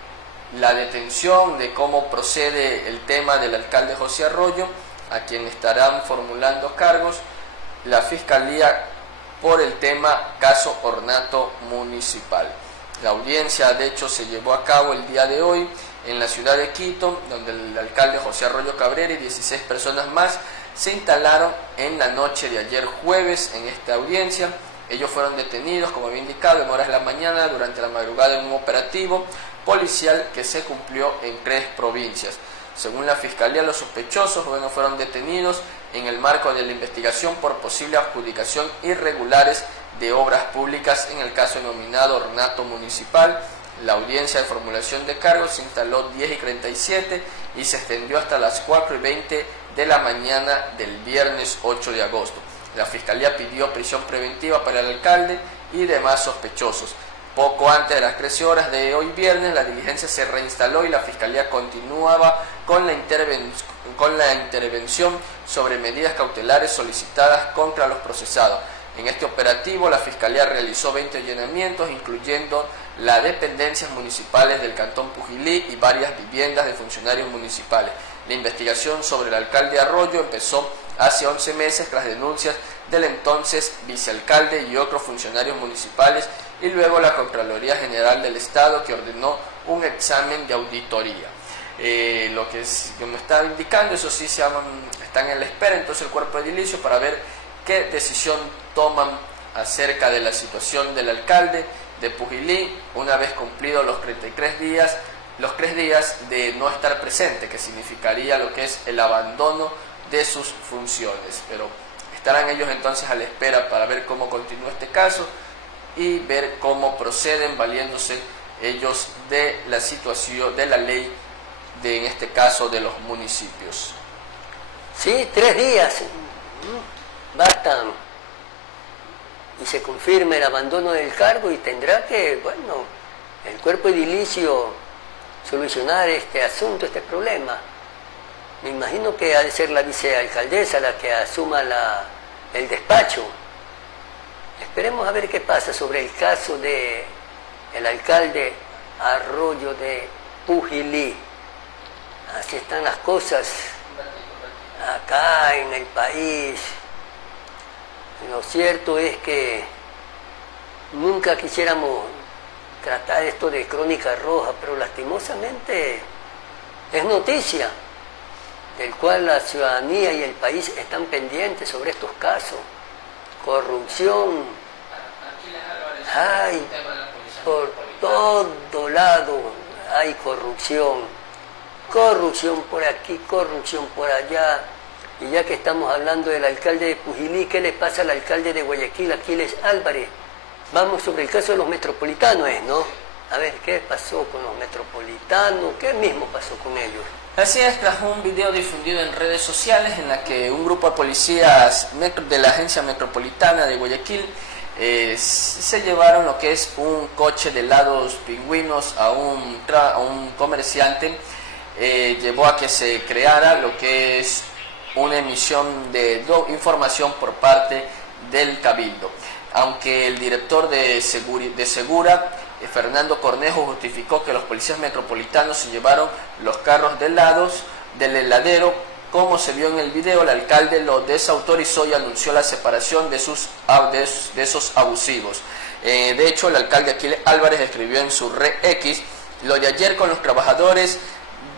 la detención, de cómo procede el tema del alcalde José Arroyo, a quien estarán formulando cargos la Fiscalía por el tema caso ornato municipal. La audiencia, de hecho, se llevó a cabo el día de hoy en la ciudad de Quito, donde el alcalde José Arroyo Cabrera y 16 personas más se instalaron en la noche de ayer jueves en esta audiencia. Ellos fueron detenidos, como había indicado, en horas de la mañana durante la madrugada en un operativo policial que se cumplió en 3 provincias. Según la Fiscalía, los sospechosos fueron detenidos en el marco de la investigación por posible adjudicación irregulares de obras públicas en el caso denominado ornato municipal. La audiencia de formulación de cargos se instaló 10:37 y se extendió hasta las 4:20 de la mañana del viernes 8 de agosto. La Fiscalía pidió prisión preventiva para el alcalde y demás sospechosos. Poco antes de las 13 horas de hoy viernes, la diligencia se reinstaló y la Fiscalía continuaba con la intervención sobre medidas cautelares solicitadas contra los procesados. En este operativo, la Fiscalía realizó 20 allanamientos, incluyendo las dependencias municipales del cantón Pujilí y varias viviendas de funcionarios municipales. La investigación sobre el alcalde Arroyo empezó hace 11 meses tras denuncias del entonces vicealcalde y otros funcionarios municipales, y luego la Contraloría General del Estado, que ordenó un examen de auditoría. Lo que me está indicando, eso sí, están en la espera entonces el cuerpo edilicio para ver qué decisión toman acerca de la situación del alcalde de Pujilí una vez cumplidos los 33 días, los 3 días de no estar presente, que significaría lo que es el abandono de sus funciones. Pero estarán ellos entonces a la espera para ver cómo continúa este caso y ver cómo proceden valiéndose ellos de la situación, de la ley en este caso de los municipios. Sí, 3 días bastan y se confirma el abandono del cargo y tendrá que, bueno, el cuerpo edilicio solucionar este asunto, este problema. Me imagino que ha de ser la vicealcaldesa la que asuma el despacho. Esperemos a ver qué pasa sobre el caso de el alcalde Arroyo de Pujilí. Así están las cosas acá en el país. Lo cierto es que nunca quisiéramos tratar esto de crónica roja, pero lastimosamente es noticia, del cual la ciudadanía y el país están pendientes sobre estos casos. Corrupción, hay por todo lado, hay corrupción, corrupción por aquí, corrupción por allá. Y ya que estamos hablando del alcalde de Pujilí, ¿qué le pasa al alcalde de Guayaquil, Aquiles Álvarez? Vamos sobre el caso de los metropolitanos, ¿no? A ver, ¿qué pasó con los metropolitanos? ¿Qué mismo pasó con ellos? Así es, tras un video difundido en redes sociales en la que un grupo de policías de la agencia metropolitana de Guayaquil se llevaron lo que es un coche de helados pingüinos a un comerciante, llevó a que se creara lo que es una emisión de información por parte del Cabildo. Aunque el director de Segura, Fernando Cornejo, justificó que los policías metropolitanos se llevaron los carros de helados del heladero, como se vio en el video, el alcalde lo desautorizó y anunció la separación de esos abusivos. De hecho, el alcalde Aquiles Álvarez escribió en su red X: lo de ayer con los trabajadores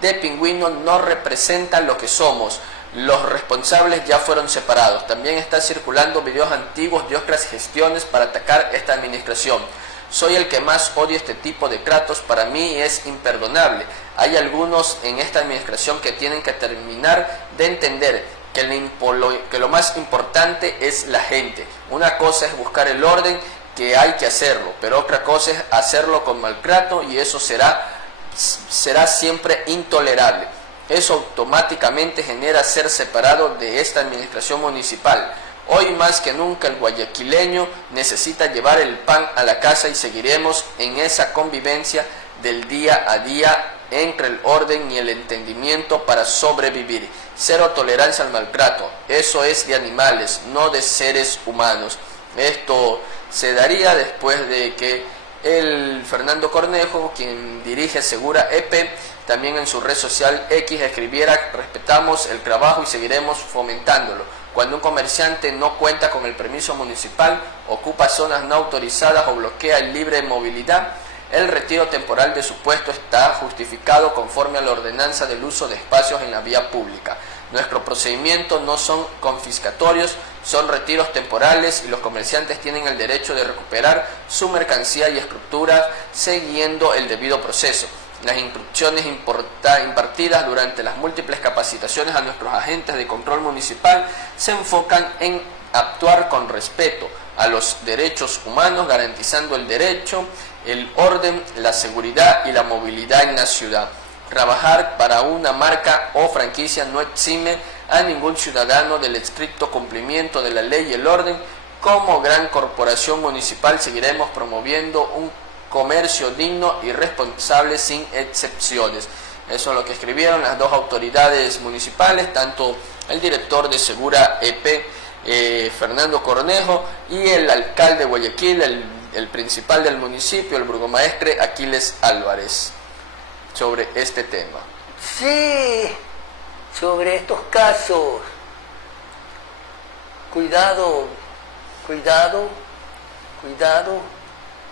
de Pingüino no representan lo que somos. Los responsables ya fueron separados. También están circulando videos antiguos de otras gestiones para atacar esta administración. Soy el que más odio este tipo de tratos, para mí es imperdonable. Hay algunos en esta administración que tienen que terminar de entender que lo más importante es la gente. Una cosa es buscar el orden, que hay que hacerlo, pero otra cosa es hacerlo con maltrato, y eso será siempre intolerable. Eso automáticamente genera ser separado de esta administración municipal. Hoy más que nunca el guayaquileño necesita llevar el pan a la casa, y seguiremos en esa convivencia del día a día entre el orden y el entendimiento para sobrevivir. Cero tolerancia al maltrato. Eso es de animales, no de seres humanos. Esto se daría después de que el Fernando Cornejo, quien dirige Segura EP, también en su red social X escribiera: respetamos el trabajo y seguiremos fomentándolo. Cuando un comerciante no cuenta con el permiso municipal, ocupa zonas no autorizadas o bloquea el libre movilidad, el retiro temporal de su puesto está justificado conforme a la ordenanza del uso de espacios en la vía pública. Nuestros procedimientos no son confiscatorios, son retiros temporales, y los comerciantes tienen el derecho de recuperar su mercancía y estructura siguiendo el debido proceso. Las instrucciones impartidas durante las múltiples capacitaciones a nuestros agentes de control municipal se enfocan en actuar con respeto a los derechos humanos, garantizando el derecho, el orden, la seguridad y la movilidad en la ciudad. Trabajar para una marca o franquicia no exime a ningún ciudadano del estricto cumplimiento de la ley y el orden. Como gran corporación municipal seguiremos promoviendo un comercio digno y responsable sin excepciones. Eso es lo que escribieron las dos autoridades municipales, tanto el director de Segura EP, Fernando Cornejo, y el alcalde de Guayaquil, el principal del municipio, el burgomaestre Aquiles Álvarez, sobre este tema. Sí, sobre estos casos, cuidado,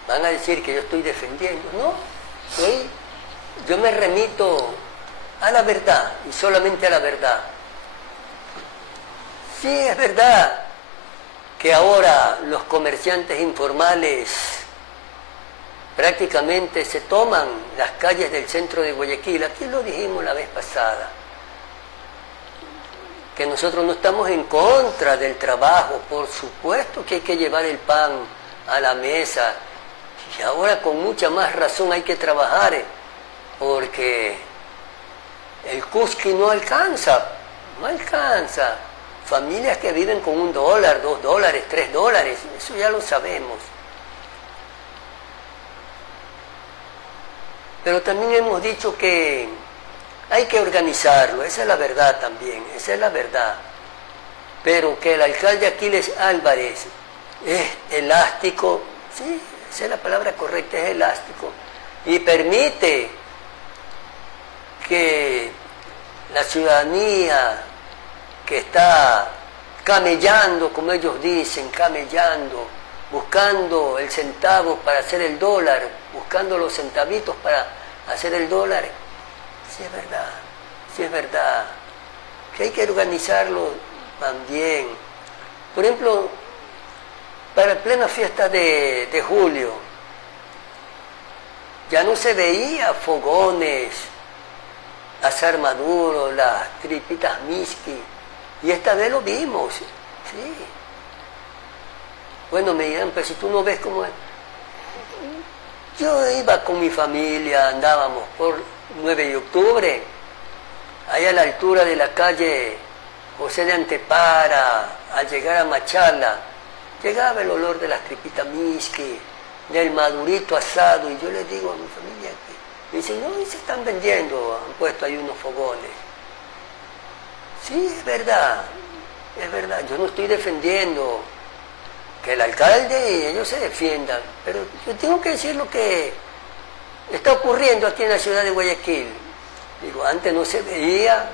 van a decir que yo estoy defendiendo, ¿no? ¿Sí? Yo me remito a la verdad, y solamente a la verdad. Sí, es verdad que ahora los comerciantes informales prácticamente se toman las calles del centro de Guayaquil. Aquí lo dijimos la vez pasada, que nosotros no estamos en contra del trabajo, por supuesto que hay que llevar el pan a la mesa, y ahora con mucha más razón hay que trabajar, porque el Cusqui no alcanza. Familias que viven con $1, $2, $3, eso ya lo sabemos. Pero también hemos dicho que hay que organizarlo, esa es la verdad también, esa es la verdad. Pero que el alcalde Aquiles Álvarez es elástico, sí, esa es la palabra correcta, es elástico, y permite que la ciudadanía que está camellando, como ellos dicen, buscando el centavo para hacer el dólar, buscando los centavitos para hacer el dólar. Sí es verdad, que hay que organizarlo también. Por ejemplo, para la plena fiesta de julio, ya no se veía fogones, asar maduro, las tripitas miski, y esta vez lo vimos, sí. Bueno, me dirán, pero si tú no ves cómo es. Yo iba con mi familia, andábamos por 9 de octubre, ahí a la altura de la calle José de Antepara, al llegar a Machala, llegaba el olor de las tripitas miski, del madurito asado, y yo les digo a mi familia que, me dicen, no, y se están vendiendo, han puesto ahí unos fogones. Sí, es verdad, yo no estoy defendiendo que el alcalde y ellos se defiendan, pero yo tengo que decir lo que está ocurriendo aquí en la ciudad de Guayaquil. Digo, antes no se veía,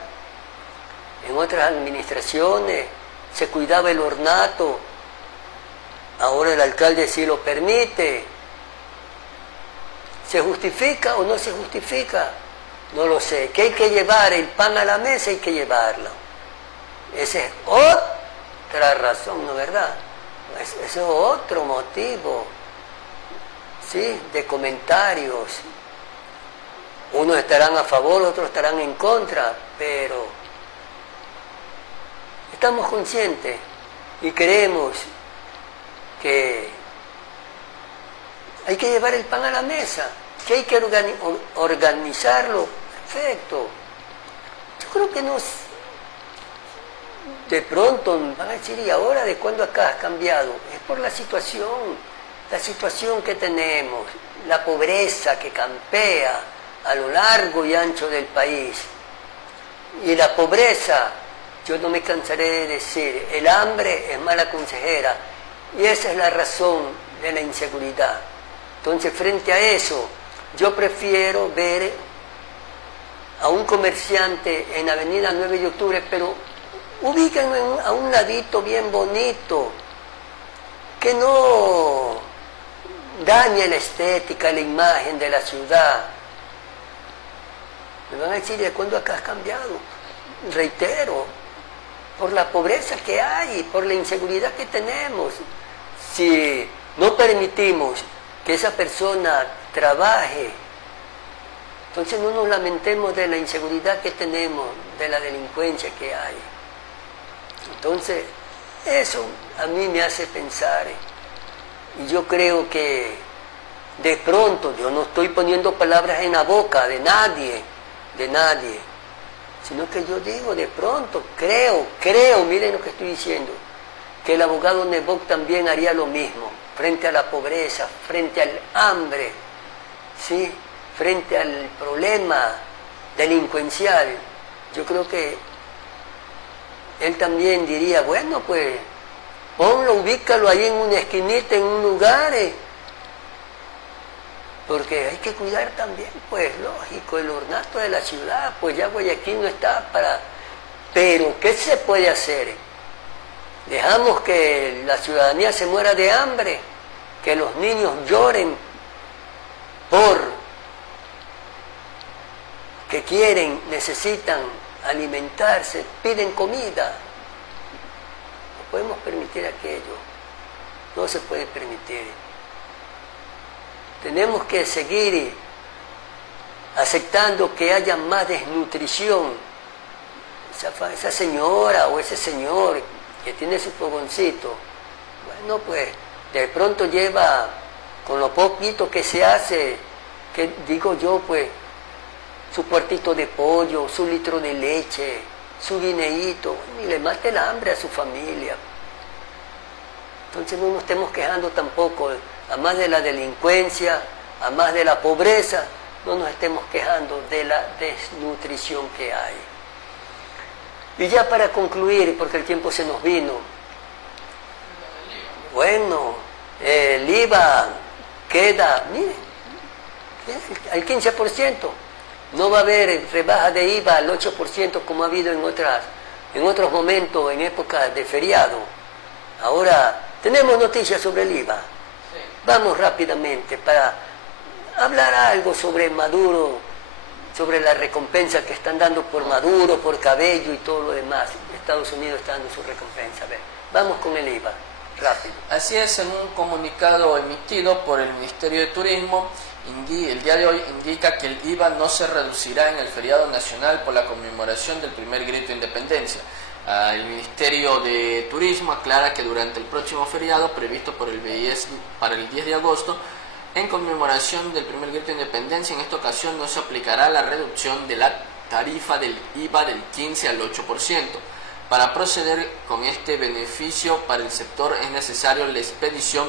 en otras administraciones se cuidaba el ornato, ahora el alcalde sí lo permite. ¿Se justifica o no se justifica? No lo sé. Que hay que llevar el pan a la mesa, hay que llevarlo. Esa es otra razón, ¿no es verdad? Ese es otro motivo, ¿sí?, de comentarios. Unos estarán a favor, otros estarán en contra, pero estamos conscientes y creemos que hay que llevar el pan a la mesa, que hay que organizarlo. Perfecto. Yo creo que de pronto van a decir, ¿y ahora de cuándo acá has cambiado? Es por la situación que tenemos, la pobreza que campea a lo largo y ancho del país. Y la pobreza, yo no me cansaré de decir, el hambre es mala consejera, y esa es la razón de la inseguridad. Entonces, frente a eso, yo prefiero ver a un comerciante en Avenida 9 de Octubre, pero ubíquenlo a un ladito bien bonito, que no dañe la estética, la imagen de la ciudad. Me van a decir, ¿de cuándo acá has cambiado? Reitero, por la pobreza que hay, por la inseguridad que tenemos. Si no permitimos que esa persona trabaje, entonces no nos lamentemos de la inseguridad que tenemos, de la delincuencia que hay. Entonces, eso a mí me hace pensar, y yo creo que de pronto, yo no estoy poniendo palabras en la boca de nadie, sino que yo digo, de pronto, creo, miren lo que estoy diciendo, que el abogado Nebot también haría lo mismo, frente a la pobreza, frente al hambre, ¿sí?, frente al problema delincuencial. Yo creo que él también diría, bueno, pues, ponlo, ubícalo ahí en una esquinita, en un lugar, porque hay que cuidar también, pues, lógico, el ornato de la ciudad, pues ya Guayaquil no está para... Pero, ¿qué se puede hacer? Dejamos que la ciudadanía se muera de hambre, que los niños lloren que quieren, necesitan alimentarse, piden comida. No podemos permitir aquello, no se puede permitir. Tenemos que seguir aceptando que haya más desnutrición. Esa señora o ese señor que tiene su fogoncito, bueno, pues de pronto lleva, con lo poquito que se hace, que digo yo, pues, su puertito de pollo, su litro de leche, su guineíto, y le mate el hambre a su familia. Entonces no nos estemos quejando tampoco, a más de la delincuencia, a más de la pobreza, no nos estemos quejando de la desnutrición que hay. Y ya para concluir, porque el tiempo se nos vino, bueno, el IVA queda, miren, al 15%. No va a haber rebaja de IVA al 8% como ha habido en otros momentos, en épocas de feriado. Ahora, tenemos noticias sobre el IVA. Vamos rápidamente para hablar algo sobre Maduro, sobre la recompensa que están dando por Maduro, por Cabello y todo lo demás. Estados Unidos está dando su recompensa. A ver, vamos con el IVA, rápido. Así es, en un comunicado emitido por el Ministerio de Turismo, el día de hoy indica que el IVA no se reducirá en el feriado nacional por la conmemoración del primer grito de independencia. El Ministerio de Turismo aclara que durante el próximo feriado previsto por el BIES para el 10 de agosto, en conmemoración del primer grito de independencia, en esta ocasión no se aplicará la reducción de la tarifa del IVA del 15 al 8%. Para proceder con este beneficio para el sector es necesario la expedición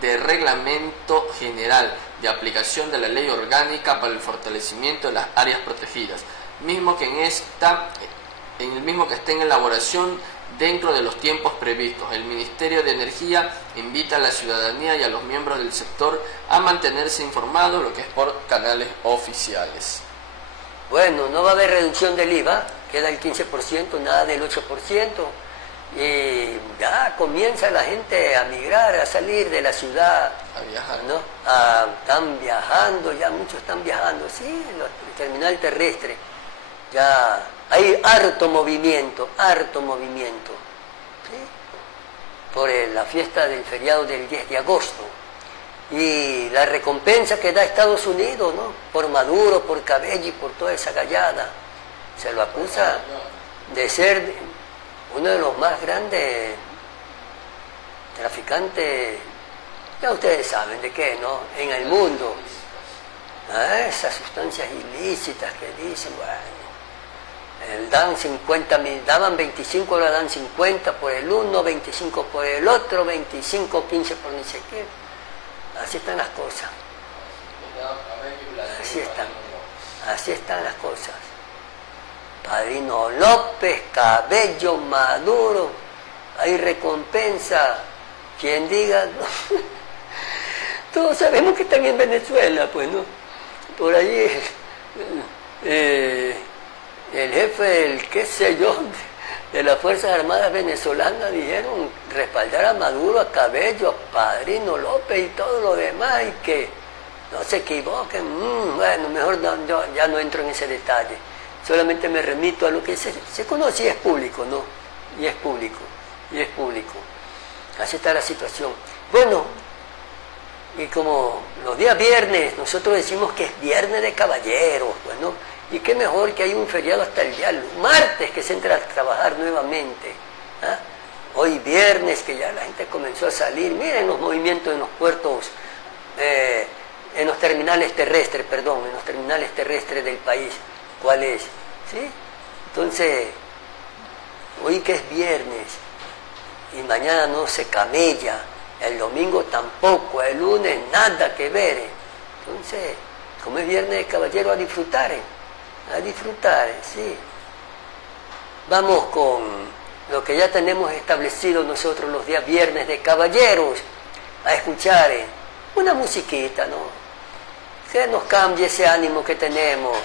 de Reglamento General de aplicación de la Ley Orgánica para el fortalecimiento de las áreas protegidas, mismo que está en elaboración dentro de los tiempos previstos. El Ministerio de Energía invita a la ciudadanía y a los miembros del sector a mantenerse informados, lo que es por canales oficiales. Bueno, no va a haber reducción del IVA, queda el 15%, nada del 8%. Y ya comienza la gente a migrar, a salir de la ciudad, a viajar, ¿no? Están viajando, ya muchos están viajando, sí, el terminal terrestre ya hay harto movimiento, ¿sí? Por la fiesta del feriado del 10 de agosto. Y la recompensa que da Estados Unidos, ¿no? Por Maduro, por Cabello y por toda esa gallada. Se lo acusa de ser uno de los más grandes traficantes, ya ustedes saben de qué, ¿no? En el mundo. Esas sustancias ilícitas que dicen, bueno, dan 50 mil, daban 25, ahora dan 50 por el uno, 25 por el otro, 25, 15 por ni sé qué. Así están las cosas. Así están las cosas. Padrino López, Cabello, Maduro, hay recompensa. Quien diga, no. Todos sabemos que están en Venezuela, pues, ¿no? Por allí el jefe del, qué sé yo, de las Fuerzas Armadas venezolanas dijeron respaldar a Maduro, a Cabello, a Padrino López y todo lo demás, y que no se equivoquen. Bueno, mejor ya no entro en ese detalle. Solamente me remito a lo que se conoce y es público, ¿no? Y es público. Así está la situación. Bueno, y como los días viernes, nosotros decimos que es viernes de caballeros, pues, ¿no? Y qué mejor que hay un feriado hasta el día martes que se entra a trabajar nuevamente. ¿Ah? Hoy viernes que ya la gente comenzó a salir. Miren los movimientos en los puertos, en los terminales terrestres del país. ¿Cuál es? ¿Sí? Entonces, hoy que es viernes y mañana no se camella, el domingo tampoco, el lunes nada que ver. Entonces, como es viernes de caballero, a disfrutar, sí. Vamos con lo que ya tenemos establecido nosotros los días viernes de caballeros, a escuchar una musiquita, ¿no? Que nos cambie ese ánimo que tenemos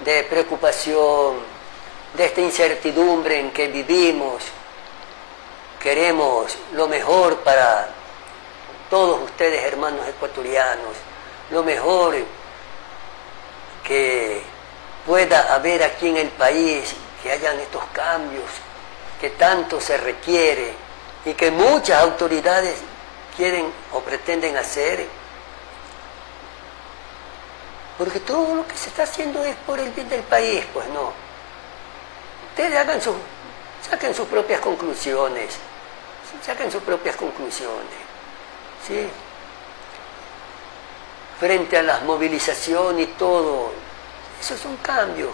de preocupación, de esta incertidumbre en que vivimos. Queremos lo mejor para todos ustedes, hermanos ecuatorianos, lo mejor que pueda haber aquí en el país, que hayan estos cambios que tanto se requiere y que muchas autoridades quieren o pretenden hacer, porque todo lo que se está haciendo es por el bien del país, pues no. Ustedes saquen sus propias conclusiones, ¿sí? Frente a las movilizaciones y todo, eso es un cambio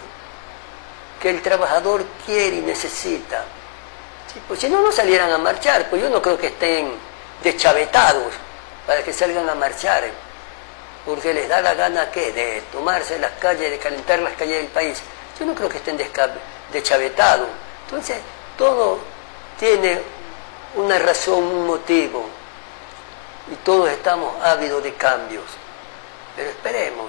que el trabajador quiere y necesita. ¿Sí? Pues si no salieran a marchar, pues yo no creo que estén deschavetados para que salgan a marchar, porque les da la gana de tomarse las calles, de calentar las calles del país. Yo no creo que estén deschavetados. Entonces, todo tiene una razón, un motivo, y todos estamos ávidos de cambios. Pero esperemos,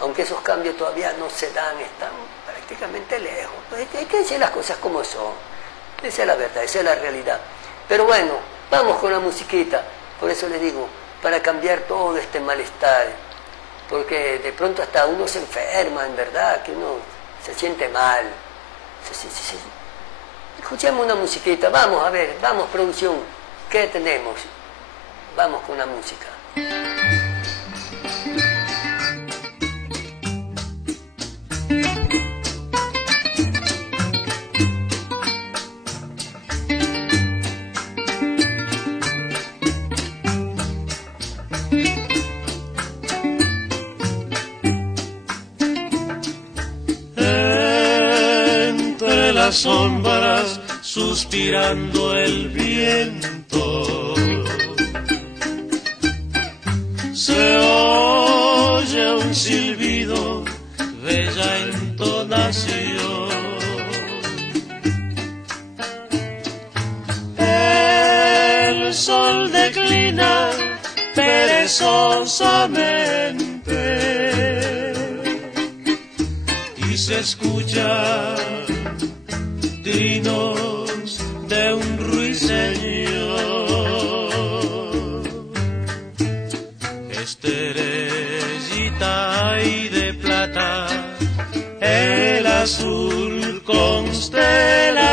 aunque esos cambios todavía no se dan, están prácticamente lejos. Pues hay que decir las cosas como son. Esa es la verdad, esa es la realidad. Pero bueno, vamos con la musiquita. Por eso les digo, para cambiar todo este malestar, porque de pronto hasta uno se enferma, en verdad, que uno se siente mal. Sí. Escuchemos una musiquita, vamos a ver, vamos producción, ¿qué tenemos? Vamos con la música. Entre las sombras suspirando el viento, se oye un silbido, bella entonación. El sol declina perezosamente y se escucha trinos de un ruiseñor. Estrellita y de plata, el azul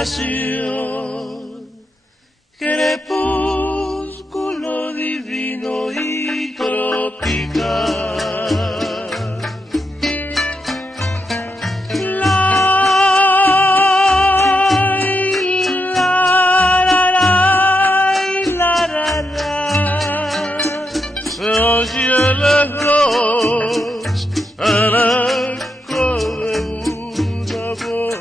nación, crepúsculo divino y tropical. Se oye lejos el eco de una voz.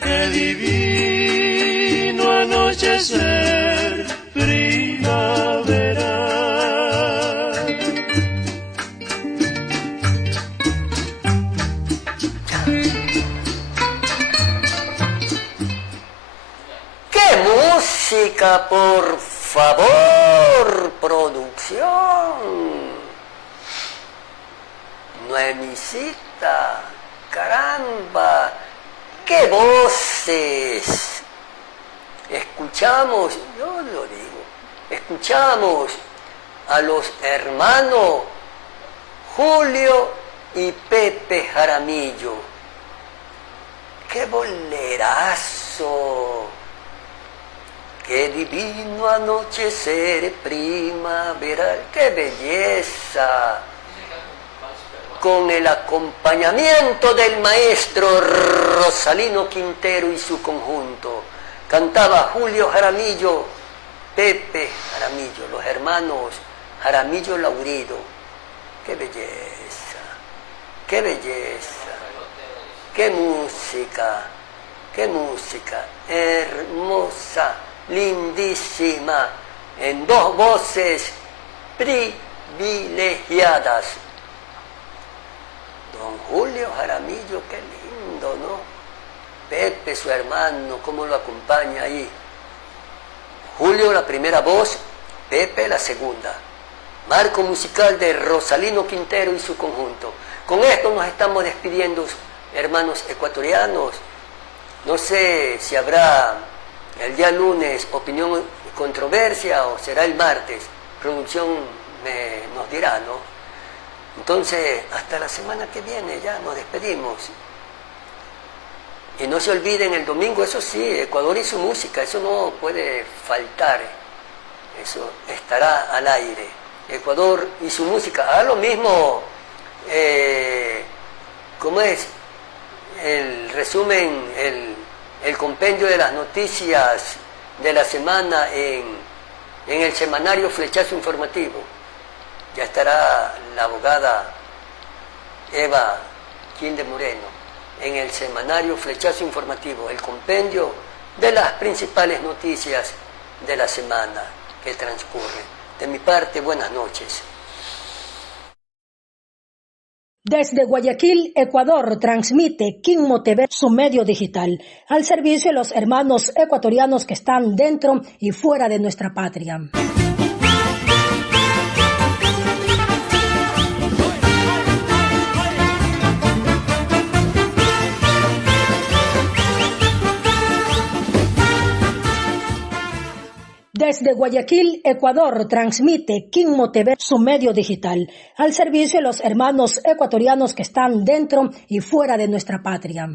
Qué divino anochecer primaveral. Música, por favor, producción. Noemicita, caramba, qué voces. Escuchamos, yo lo digo, escuchamos a los hermanos Julio y Pepe Jaramillo. Qué bolerazo. Qué divino anochecer primaveral, qué belleza. Con el acompañamiento del maestro Rosalino Quintero y su conjunto. Cantaba Julio Jaramillo, Pepe Jaramillo, los hermanos Jaramillo Laurido. Qué belleza, qué belleza, qué música hermosa, lindísima, en dos voces privilegiadas. Don Julio Jaramillo, qué lindo, ¿no? Pepe, su hermano, cómo lo acompaña ahí. Julio la primera voz, Pepe la segunda. Marco musical de Rosalino Quintero y su conjunto. Con esto nos estamos despidiendo, hermanos ecuatorianos. No sé si habrá el día lunes opinión y controversia o será el martes. Producción nos dirá, ¿no? Entonces, hasta la semana que viene ya nos despedimos. Y no se olviden el domingo, eso sí, Ecuador y su música, eso no puede faltar. Eso estará al aire. Ecuador y su música. Ah, lo mismo, ¿cómo es? El resumen, el compendio de las noticias de la semana en el semanario Flechazo Informativo. Ya estará la abogada Eva Quinde Moreno en el semanario Flechazo Informativo, el compendio de las principales noticias de la semana que transcurre. De mi parte, buenas noches. Desde Guayaquil, Ecuador, transmite Quimmo TV, su medio digital, al servicio de los hermanos ecuatorianos que están dentro y fuera de nuestra patria. Desde Guayaquil, Ecuador, transmite Quimmo TV, su medio digital, al servicio de los hermanos ecuatorianos que están dentro y fuera de nuestra patria.